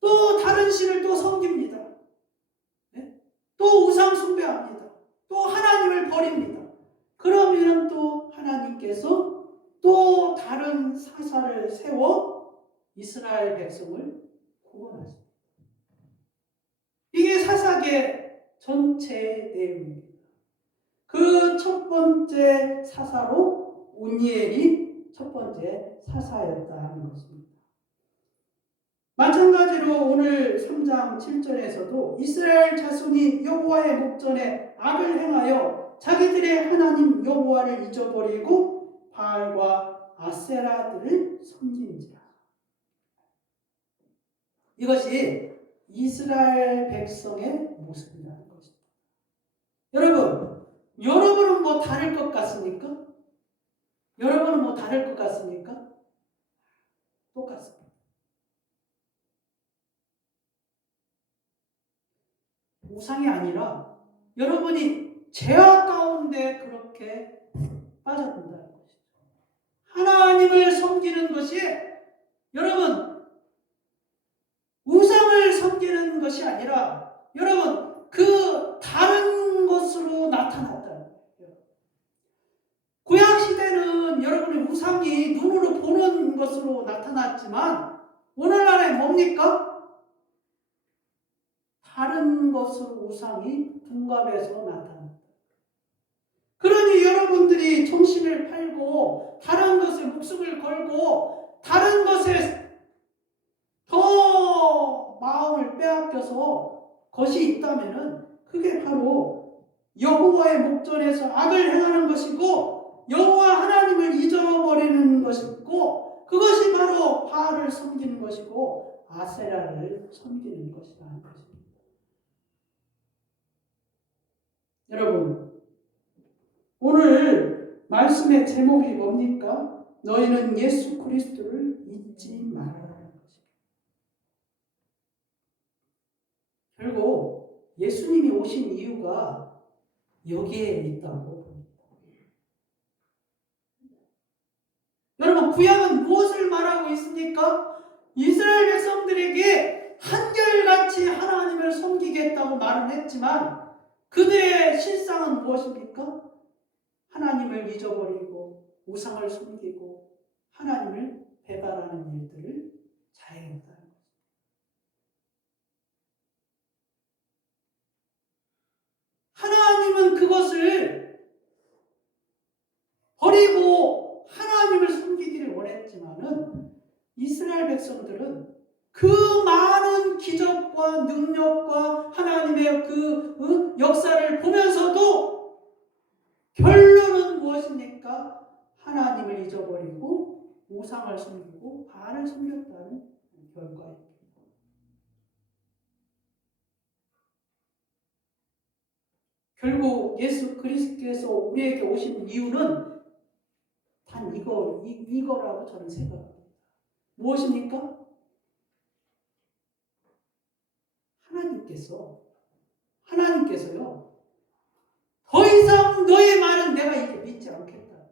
또 다른 신을 또 섬깁니다. 네? 또 우상 숭배합니다. 또 하나님을 버립니다. 그러면 또 하나님께서 또 다른 사사를 세워 이스라엘 백성을 구원하십니다. 이게 사사기의 전체 내용입니다. 그 첫 번째 사사로 온니엘이 첫 번째 사사였다 하는 것입니다. 마찬가지로 오늘 3장 7절에서도 이스라엘 자손이 여호와의 목전에 악을 행하여 자기들의 하나님 여호와를 잊어버리고 바알과 아세라들을 섬긴지라. 이것이 이스라엘 백성의 모습이라는 것입니다. 여러분은 뭐 다를 것 같습니까? 여러분은 뭐 다를 것 같습니까? 똑같습니다. 우상이 아니라 여러분이 죄악 가운데 그렇게 빠져든다는 것이죠. 하나님을 섬기는 것이 여러분 우상을 섬기는 것이 아니라 여러분 그 다른 것으로 나타났다는 거예요. 구약시대는 여러분의 우상이 눈으로 보는 것으로 나타났지만 오늘날에 뭡니까? 다른 것으로 우상이 둔갑해서 나타난다. 그러니 여러분들이 정신을 팔고 다른 것에 목숨을 걸고 다른 것에 더 마음을 빼앗겨서 것이 있다면은 그게 바로 여호와의 목전에서 악을 행하는 것이고 여호와 하나님을 잊어버리는 것이고 그것이 바로 바알을 섬기는 것이고 아세라를 섬기는 것이라는 것입니다. 여러분, 오늘 말씀의 제목이 뭡니까? 너희는 예수 그리스도를 잊지 말아라는 것입니다. 결국 예수님이 오신 이유가 여기에 있다고 봅니다. 여러분, 구약은 무엇을 말하고 있습니까? 이스라엘 백성들에게 한결같이 하나님을 섬기겠다고 말은 했지만 그들의 실상은 무엇입니까? 하나님을 잊어버리고 우상을 섬기고 하나님을 배반하는 일들을 자행했다는 것입니다. 하나님은 그것을 버리고 하나님을 섬기기를 원했지만은 이스라엘 백성들은 그 많은 기적과 능력과 하나님의 그 역사를 보면서도 결론은 무엇입니까? 하나님을 잊어버리고 우상을 섬기고 바알을 섬겼다는 결과입니다. 결국 예수 그리스도께서 우리에게 오신 이유는 단 이거라고 저는 생각합니다. 무엇입니까? 하나님께서요 더 이상 너의 말은 내가 이제 믿지 않겠다.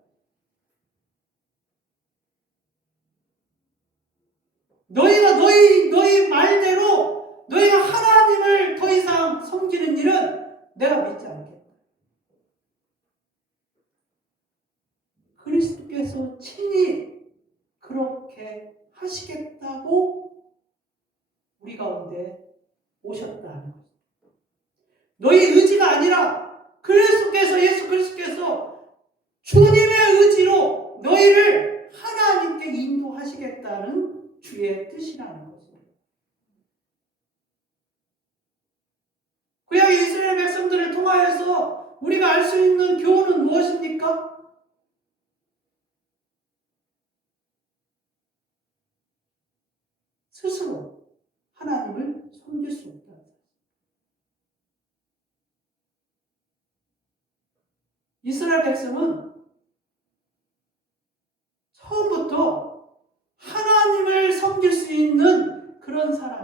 너희가 너희 말대로 너희가 하나님을 더 이상 섬기는 일은 내가 믿지 않겠다. 그리스도께서 친히 그렇게 하시겠다고 우리 가운데 오셨다는 것. 너희 의지가 아니라 예수 그리스도께서 주님의 의지로 너희를 하나님께 인도하시겠다는 주의 뜻이라는 것입니다. 구약 이스라엘 백성들을 통하여서 우리가 알 수 있는 교훈은 무엇입니까? 스스로 하나님을 섬길 수 없다. 이스라엘 백성은 처음부터 하나님을 섬길 수 있는 그런 사람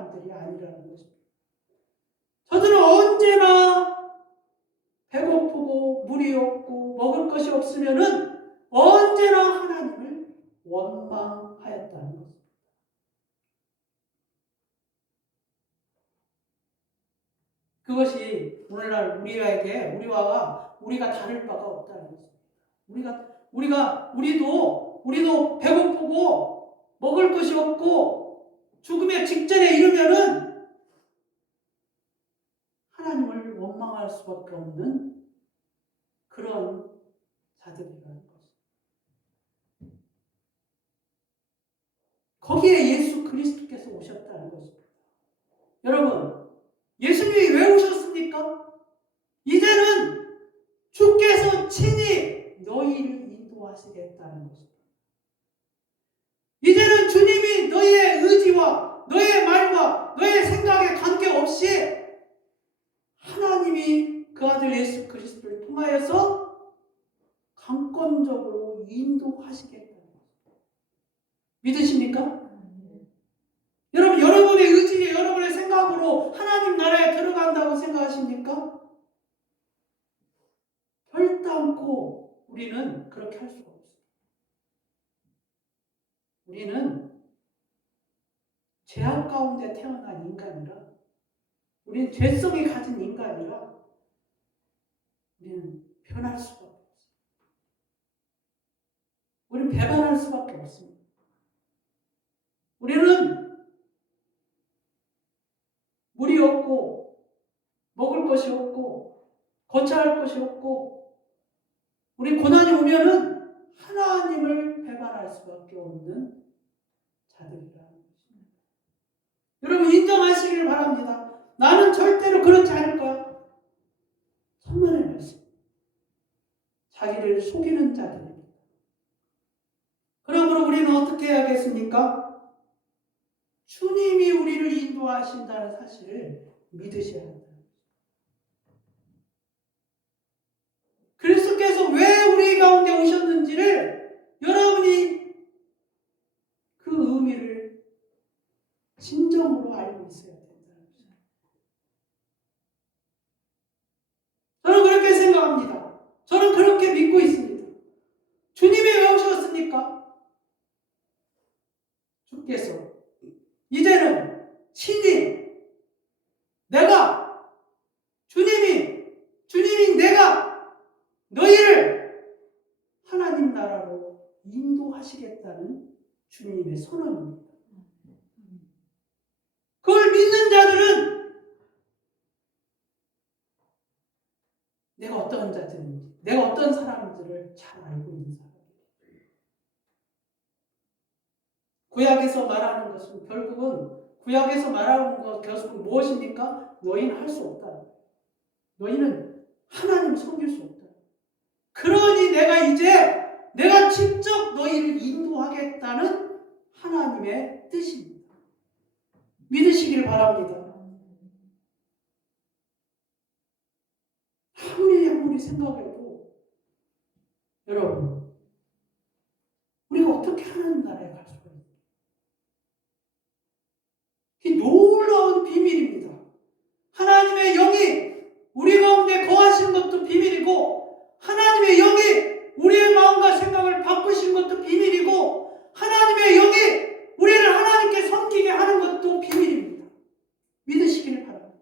배고프고 물이 없고 먹을 것이 없으면은 언제나 하나님을 원망하였다는 것입니다. 그것이 오늘날 우리가 다를 바가 없다는 것입니다. 우리도 배고프고 먹을 것이 없고 죽음의 직전에 이르면은 하나님을 원망할 수밖에 없는 그런 자들이라는 것입니다. 거기에 예수 그리스도께서 오셨다는 것입니다. 여러분, 예수님이 왜 오셨습니까? 이제는 주께서 친히 너희를 인도하시겠다는 것입니다. 이제는 주님이 너희의 의지와 너희의 말과 너희의 생각에 관계없이 하나님이 그 아들 예수 그리스도를 통하여서 강권적으로 인도하시겠다는 것입니다. 믿으십니까? 여러분, 여러분의 의지에 여러분의 생각으로 하나님 나라에 들어간다고 생각하십니까? 결단코 우리는 그렇게 할 수가 없습니다. 우리는 죄악 가운데 태어난 인간이라, 우리는 죄성이 가진 인간이라 우리는 변할 수밖에 없습니다. 우리는 배반할 수밖에 없습니다. 우리는 물이 없고 먹을 것이 없고 거처할 것이 없고 우리 고난이 오면은 하나님을 배반할 수밖에 없는 자들이라는 것입니다. 여러분, 인정하시길 바랍니다. 나는 절대로 그렇지 않을 거야. 천만의 말씀. 자기를 속이는 자들입니다. 그러므로 우리는 어떻게 해야겠습니까? 주님이 우리를 인도하신다는 사실을 믿으셔야 합니다. 그리스도께서 왜 우리 가운데 오셨는지를 여러분이 그 의미를 진정으로 알고 있어야 된다는 것입니다. 저는 그렇게 생각합니다. 저는 그렇게 믿고 있습니다. 주님이 왜 오셨습니까? 주께서 이제는 친히 주님이 내가 너희를 하나님 나라로 인도하시겠다는 주님의 선언입니다. 그걸 믿는 자들은 내가 어떤 자들인지, 내가 어떤 사람들을 잘 알고 있는 사람입니다. 구약에서 말하는 것은 결국은 무엇입니까? 너희는 할 수 없다. 너희는 하나님을 섬길 수 없다. 그러니 내가 직접 너희를 인도하겠다는 하나님의 뜻입니다. 믿으시길 바랍니다. 아무리 생각해도 여러분, 우리가 어떻게 하나님 나라에 갈 수가 있어요? 이 놀라운 비밀입니다. 하나님의 영이 우리 가운데 거하신 것도 비밀이고, 하나님의 영이 우리의 마음과 생각을 바꾸신 것도 비밀이고, 하나님의 영이 우리를 하나님께 섬기게 하는 것도 비밀입니다. 믿으시기를 바랍니다.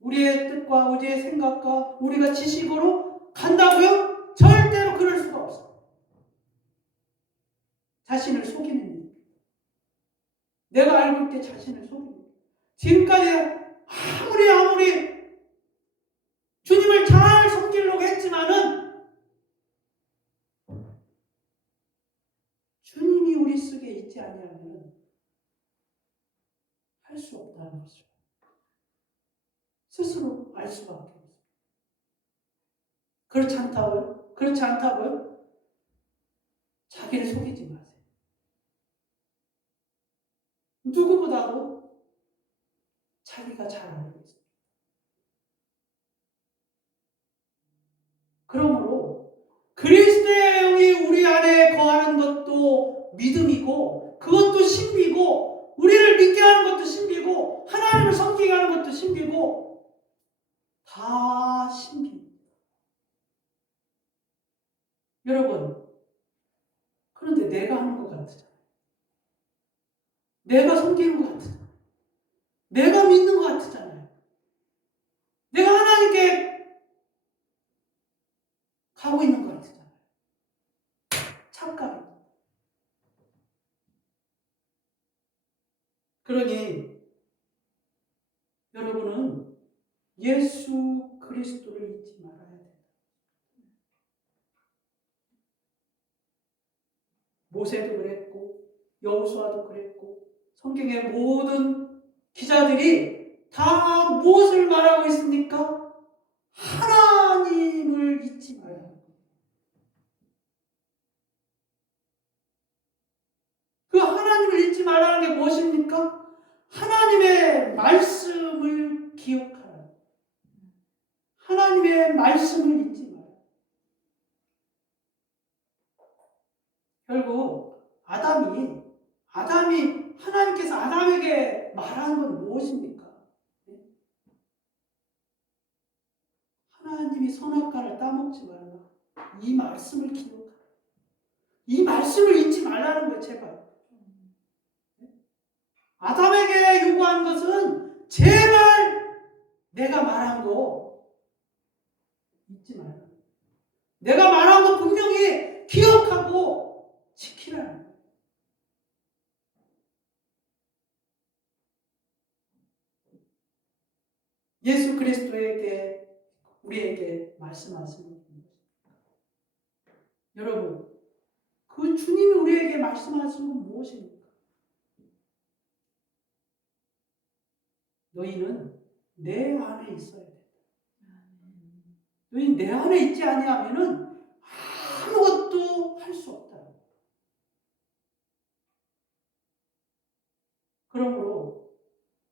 우리의 뜻과 우리의 생각과 우리가 지식으로 간다고요? 절대로 그럴 수가 없어요. 자신을 속이는 일. 내가 알고 있게 자신을 속이는 일. 지금까지 아무리 주님을 잘 섬기려고 했지만은 주님이 우리 속에 있지 아니하면 할 수 없다는 것을 스스로 알 수밖에 없어요. 그렇지 않다고요? 자기를 속이지 마세요. 누구보다도 자기가 잘 알고 있어요. 그러므로 그리스도의 영이 우리 안에 거하는 것도 믿음이고, 그것도 신비고, 우리를 믿게 하는 것도 신비고, 하나님을 섬기게 하는 것도 신비고, 다 신비입니다. 여러분, 그런데 내가 하는 것 같으잖아요. 내가 섬기는 것 같으잖아요. 내가 믿는 것 같으잖아요. 내가 하나님께 가고 있는 것 같으잖아요. 착각입니다. 그러니 여러분은 예수 그리스도를 잊지 말아야 돼요. 모세도 그랬고 여호수아도 그랬고 성경의 모든 기자들이 다 무엇을 말하고 있습니까? 하나님을 잊지 말아야 돼요. 그 하나님을 잊지 말라는 게 무엇입니까? 하나님의 말씀을 기억하라. 하나님의 말씀을 잊지 마라. 결국 아담이 하나님께서 아담에게 말한 건 무엇입니까? 하나님이 선악과를 따먹지 말라. 이 말씀을 기억하라. 이 말씀을 잊지 말라는 거예요, 제발. 아담에게 요구한 것은 제발 내가 말한 거 잊지 말라. 내가 말한 거 분명히 기억하고 지키라는 거예요. 예수 그리스도에게 우리에게 말씀하시는 겁니다. 여러분, 그 주님이 우리에게 말씀하시는 건 무엇입니까? 너희는 내 안에 있어야 돼. 너희 내 안에 있지 아니하면은 아무것도 할 수 없다. 그러므로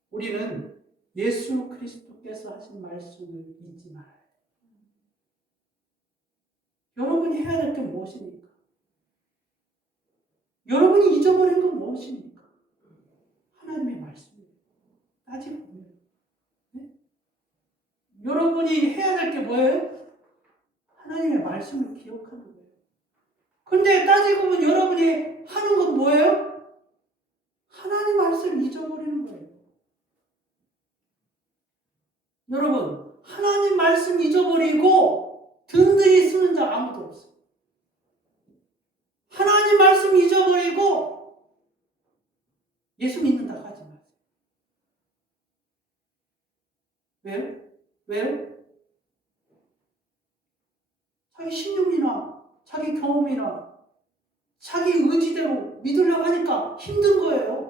우리는 예수 그리스도께서 하신 말씀을 잊지 말아야 돼. 여러분이 해야 될 게 무엇입니까? 여러분이 잊어버린 건 무엇입니까? 하나님의 말씀이에요. 따지고 보면. 네? 여러분이 해야 될 게 뭐예요? 하나님의 말씀을 기억하는 거예요. 근데 따지고 보면 여러분이 하는 건 뭐예요? 하나님 말씀을 잊어버리는 거예요. 여러분, 하나님 말씀 잊어버리고 든든히 쓰는 자 아무도 없어요. 하나님 말씀 잊어버리고 예수 믿는다고 하지 마세요. 왜요? 왜요? 자기 신념이나 자기 경험이나 자기 의지대로 믿으려고 하니까 힘든 거예요.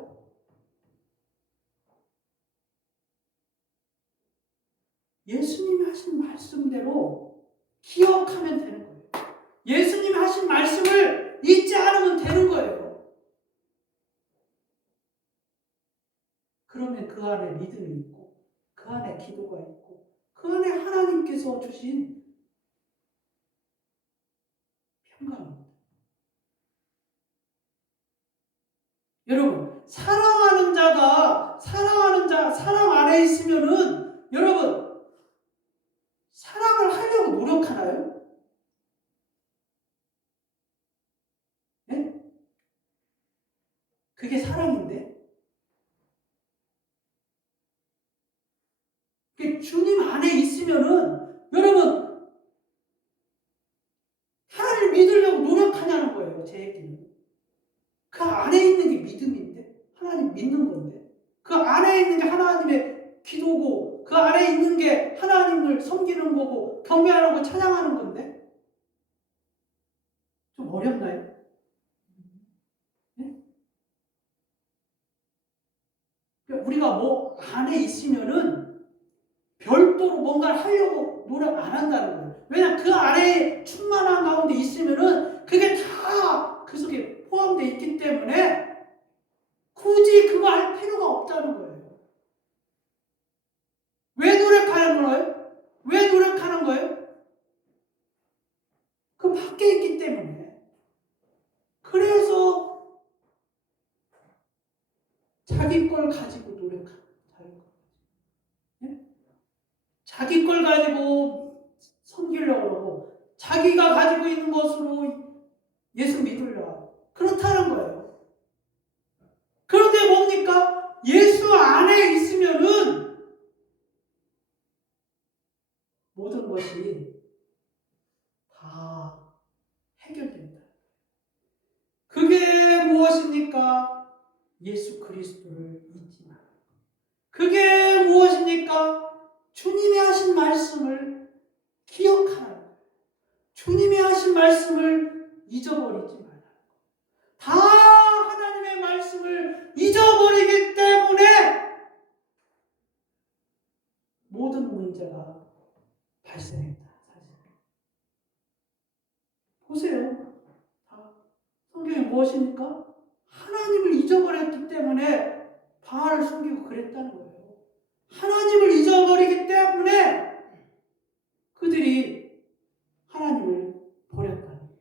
예수님이 하신 말씀대로 기억하면 되는 거예요. 예수님이 하신 말씀을 잊지 않으면 되는 거예요. 그러면 그 안에 믿음이 있고 그 안에 기도가 있고 그 안에 하나님께서 주신 평강입니다. 여러분, 사랑하는 자가 사랑 안에 있으면은 여러분 사랑을 하려고 노력하나요? 네? 그게 사랑인데? 주님 안에 있으면은 여러분 하나님을 믿으려고 노력하냐는 거예요. 제 얘기는. 그 안에 있는 게 믿음인데 하나님 믿는 건데 그 안에 있는 게 하나님의 기도고 그 안에 있는 게 하나님을 섬기는 거고 경배하는 거 찬양하는 건데 좀 어렵나요? 네? 우리가 뭐 안에 있으면은 별도로 뭔가를 하려고 노력 안 한다는 거예요. 왜냐하면 그 안에 충만한 가운데 있으면은 그게 다 그 속에 포함되어 있기 때문에 굳이 그거 할 필요가 없다는 거예요. 왜 노력하는 거예요? 왜 노력하는 거예요? 그 밖에 있기 때문에. 그래서 자기 걸 가지고 노력하는 거예요. 자기 걸 가지고 섬기려고 그러고 자기가 가지고 있는 것으로 예수 믿으려 그렇다는 거예요. 그런데 뭡니까? 예수 안에 있으면은 모든 것이 다 해결된다. 그게 무엇입니까? 예수 그리스도를 잊지 마라. 그게 무엇입니까? 주님이 하신 말씀을 기억하라. 주님이 하신 말씀을 잊어버리지 마라. 다 하나님의 말씀을 잊어버리기 때문에 모든 문제가 발생했다. 사실. 보세요. 성경이 무엇입니까? 하나님을 잊어버렸기 때문에 바알을 숨기고 그랬다는 거예요. 하나님을 잊어버리기 때문에 그들이 하나님을 버렸다는 거예요.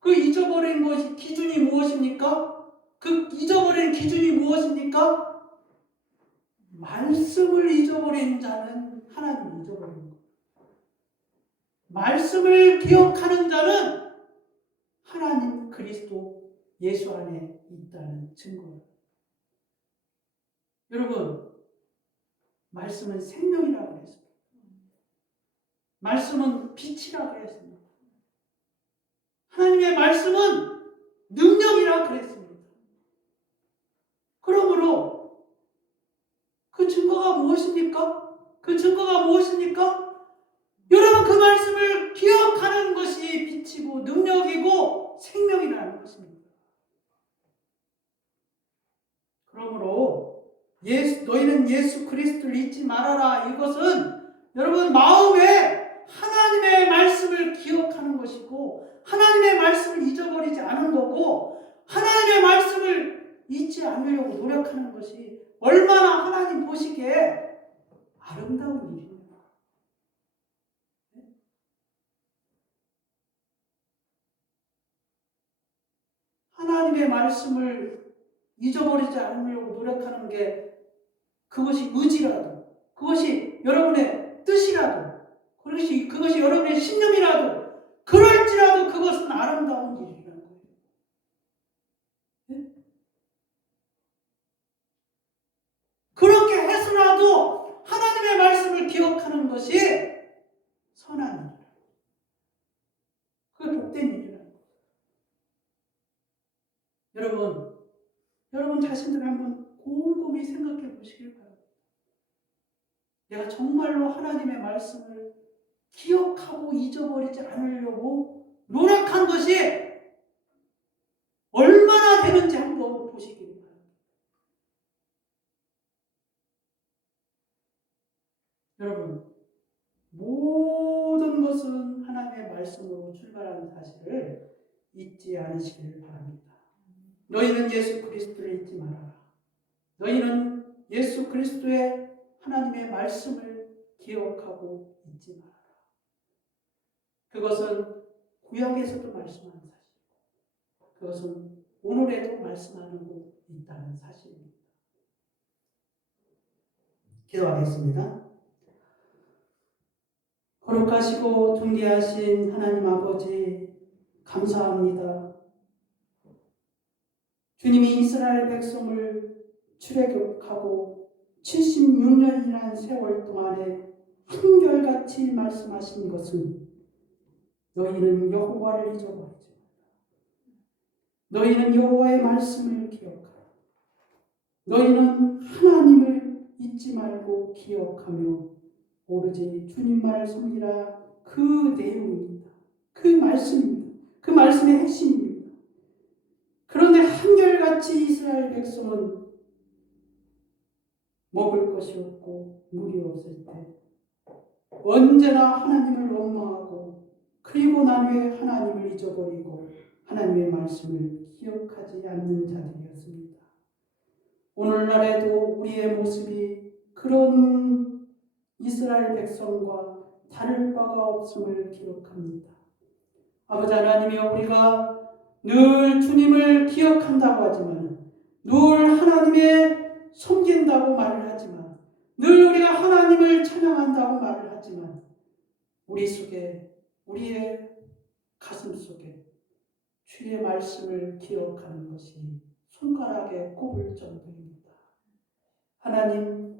그 잊어버린 것이 기준이 무엇입니까? 그 잊어버린 기준이 무엇입니까? 말씀을 잊어버린 자는 하나님을 잊어버리는 거예요. 말씀을 기억하는 자는 하나님 그리스도 예수 안에 있다는 증거예요. 여러분, 말씀은 생명이라고 했습니다. 말씀은 빛이라고 했습니다. 하나님의 말씀은 능력이라고 그랬습니다. 그러므로 그 증거가 무엇입니까? 그 증거가 무엇입니까? 여러분, 그 말씀을 기억하는 것이 빛이고 능력이고 생명이라는 것입니다. 그러므로 너희는 예수 그리스도를 잊지 말아라. 이것은 여러분 마음에 하나님의 말씀을 기억하는 것이고 하나님의 말씀을 잊어버리지 않은 거고 하나님의 말씀을 잊지 않으려고 노력하는 것이 얼마나 하나님 보시기에 아름다운 일입니다. 하나님의 말씀을 잊어버리지 않으려고 노력하는 게 그것이 의지라도, 그것이 여러분의 뜻이라도, 그것이 여러분의 신념이라도, 그럴지라도 그것은 아름다운 일이라는 거예요. 네? 그렇게 해서라도 하나님의 말씀을 기억하는 것이 선한 일이라. 그게 복된 일이라는 거예요. 여러분 자신들 한번 곰곰이 생각해 보시길 바랍니다. 내가 정말로 하나님의 말씀을 기억하고 잊어버리지 않으려고 노력한 것이 얼마나 되는지 한번 보시길 바랍니다. 여러분, 모든 것은 하나님의 말씀으로 출발하는 사실을 잊지 않으시길 바랍니다. 너희는 예수 그리스도를 잊지 말아라. 너희는 예수 그리스도의 하나님의 말씀을 기억하고 잊지 말아라. 그것은 구약에서도 말씀하는 사실, 그것은 오늘에도 말씀하고 있다는 사실입니다. 기도하겠습니다. 거룩하시고 존귀하신 하나님 아버지, 감사합니다. 주님이 이스라엘 백성을 출애굽하고 76년이라는 세월 동안에 한결같이 말씀하신 것은 너희는 여호와를 잊어버리지 말라. 너희는 여호와의 말씀을 기억하라. 너희는 하나님을 잊지 말고 기억하며 오로지 주님만을 섬기라. 그 내용입니다. 그 말씀입니다. 그 말씀의 핵심입니다. 그런데 한결같이 이스라엘 백성은 먹을 것이 없고 물이 없을 때 언제나 하나님을 원망하고 그리고 난 후에 하나님을 잊어버리고 하나님의 말씀을 기억하지 않는 자들이었습니다. 오늘날에도 우리의 모습이 그런 이스라엘 백성과 다를 바가 없음을 기록합니다. 아버지 하나님이여, 우리가 늘 주님을 기억한다고 하지만, 늘 하나님의 섬긴다고 말을 하지만, 늘 우리가 하나님 하나님을 찬양한다고 말을 하지만 우리 속에, 우리의 가슴 속에 주의 말씀을 기억하는 것이 손가락에 꼽을 정도입니다. 하나님,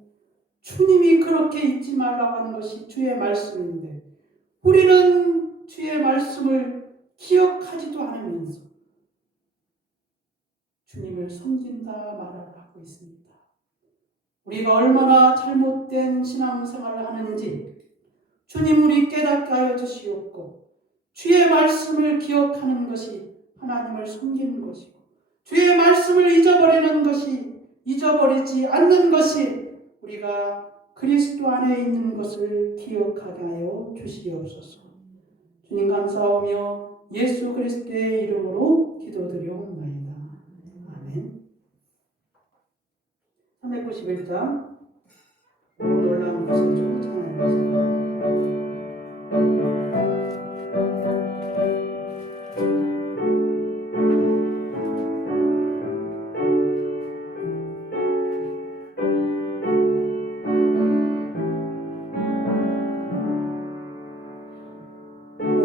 주님이 그렇게 잊지 말라고 하는 것이 주의 말씀인데 우리는 주의 말씀을 기억하지도 않으면서 주님을 섬긴다 말을 하고 있습니다. 우리가 얼마나 잘못된 신앙생활을 하는지 주님 우리 깨닫게 하여 주시옵고, 주의 말씀을 기억하는 것이 하나님을 섬기는 것이고 주의 말씀을 잊어버리지 않는 것이 우리가 그리스도 안에 있는 것을 기억하게 하여 주시옵소서. 주님 감사하며 예수 그리스도의 이름으로 기도드리옵나이다. 아멘. 391장 놀라운 것을 좀 찬양하겠습니다.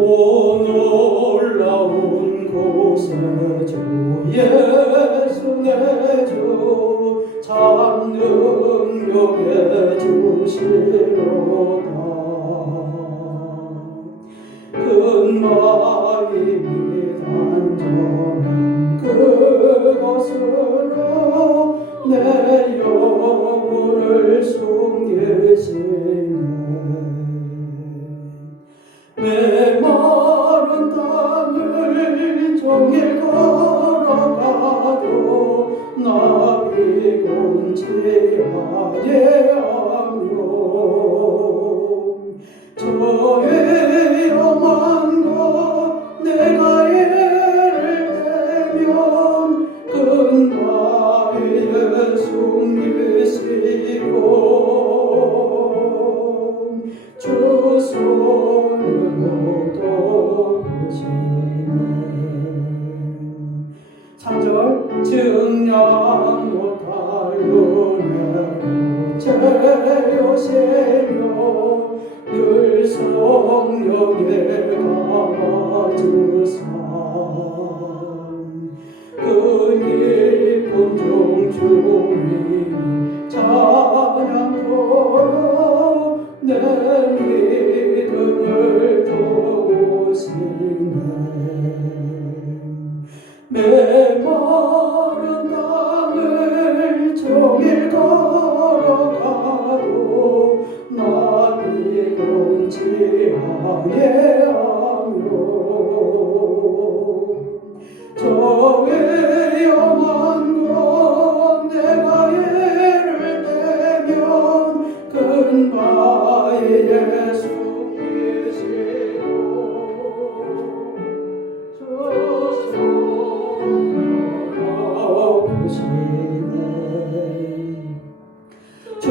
오 놀라운 곳에 주 예수 내 주 참 능력에 주시로다. 큰 마음이 단정한 그것으로 내 영혼을 숨기시네. 메마른 땅을 종일 걸어가도 나비곤지 아니하며 저의 엄한 것 내가 애를 대면 근마에 숨기시고 주 손으로 돕으시네. 3절 증량 못할 은혜로 채우시며 늘 성령에 감아주사 그 기쁨 중 주님 찬양토록 내 믿음을 도우시네. 메마른 땅을 종일 걸어가도 나비곤지 아니하며 저의 영한 것 내가 애를 대면 근바에 숨기시고 주 손으로 돕으시네. 주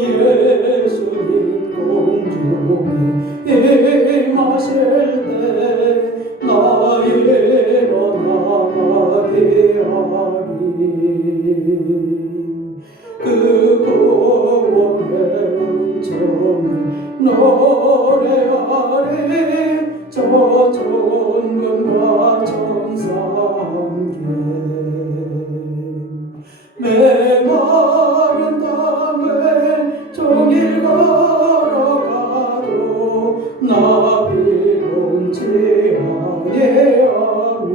예수님 공중에 임하실 때 나 일어나게 하리. 그 구원의 은총을 노래하리. 저 천군과 천사 함께 메마른 땅을 종일 걸어가도 나비곤지 아니하며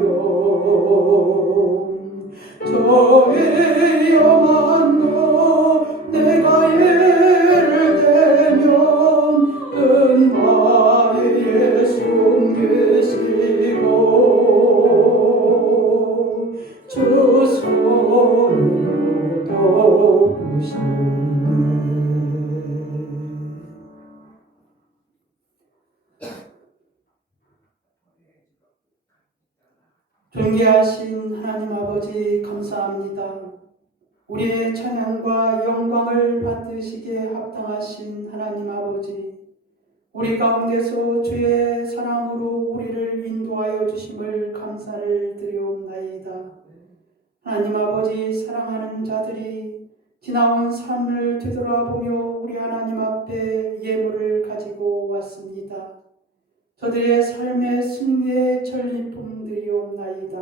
저의 영한 것 내가 애를 대면 근바에 숨기시고 주 손으로 돕으시네. 존귀하신 하나님 아버지 감사합니다. 우리의 찬양과 영광을 받으시기에 합당하신 하나님 아버지, 우리 가운데서 주의 사랑으로 우리를 인도하여 주심을 감사를 드리옵나이다. 하나님 아버지, 사랑하는 자들이 지나온 삶을 되돌아보며 우리 하나님 앞에 저들의 삶의 승리의 전리품들이옵나이다.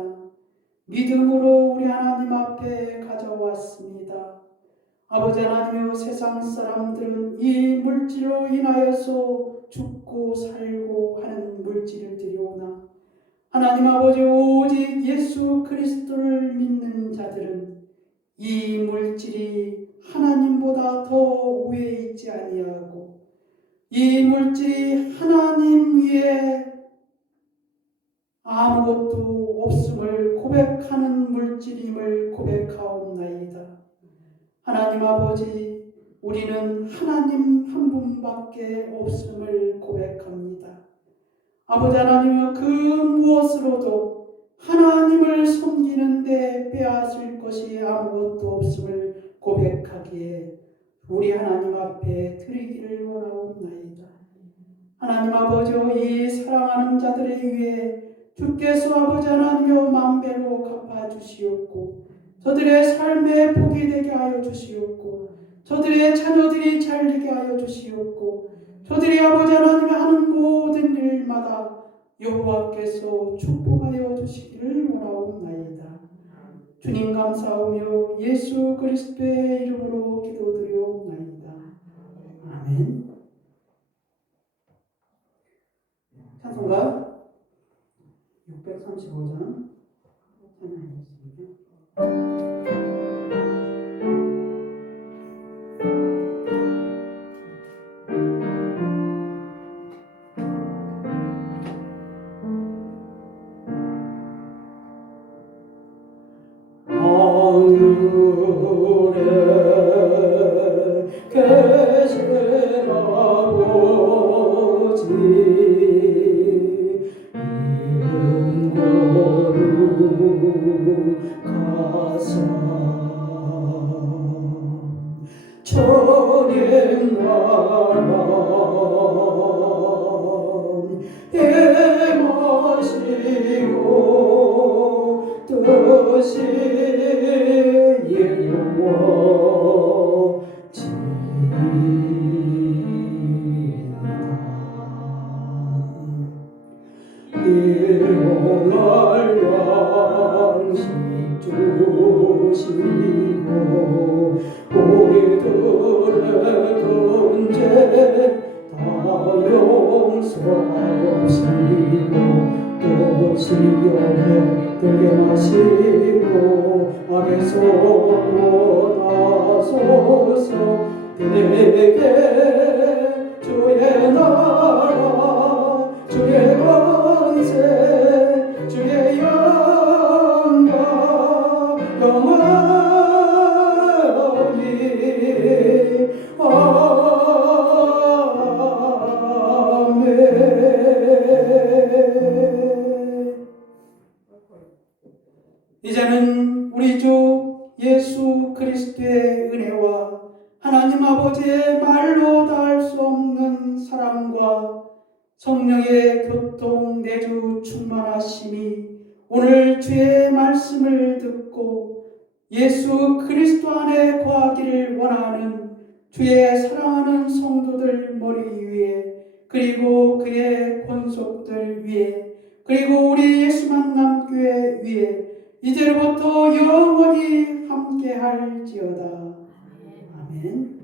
믿음으로 우리 하나님 앞에 가져왔습니다. 아버지 하나님이여, 세상 사람들은 이 물질로 인하여서 죽고 살고 하는 물질들이오나 하나님 아버지, 오직 예수 그리스도를 믿는 자들은 이 물질이 하나님보다 더 위에 있지 아니하고 이 물질이 하나님 위에 아무것도 없음을 고백하는 물질임을 고백하옵나이다. 하나님 아버지, 우리는 하나님 한 분밖에 없음을 고백합니다. 아버지 하나님은 그 무엇으로도 하나님을 섬기는데 빼앗을 것이 아무것도 없음을 고백하기에 우리 하나님 앞에 드리기를 원하옵나이다. 하나님 아버지여, 이 사랑하는 자들에 의해 주께서 아버지 하나님여 만배로 갚아주시옵고 저들의 삶에 복이 되게 하여 주시옵고 저들의 자녀들이 잘 되게 하여 주시옵고 저들이 아버지 하나님이 하는 모든 일마다 여호와께서 축복하여 주시기를 원하옵나이다. 주님 감사하며 예수 그리스도의 이름으로 기도드리옵나이다. 아멘. 찬송가 635장 찬양하겠습니다. 하늘에 계신 아버지, 이름 거룩하사 천인 나라 임하시고 뜻이 일용할 양식 주시고 우리들의 근죄 다 용서하시고 또 시험에 들게 마시고 악에서 구원하소서. 내게 주의 나라 주의 권세 주의 영광 영원히 아멘. 이제는 우리 주 예수 그리스도의 은혜와 하나님 아버지의 말로 닿을 수 없는 사랑과 성령의 교통 내주 충만하심이 오늘 주의 말씀을 듣고 예수 그리스도 안에 거하기를 원하는 주의 사랑하는 성도들 머리 위에, 그리고 그의 권속들 위에, 그리고 우리 예수 만남 교회 위에 이제로부터 영원히 함께할지어다. 아멘.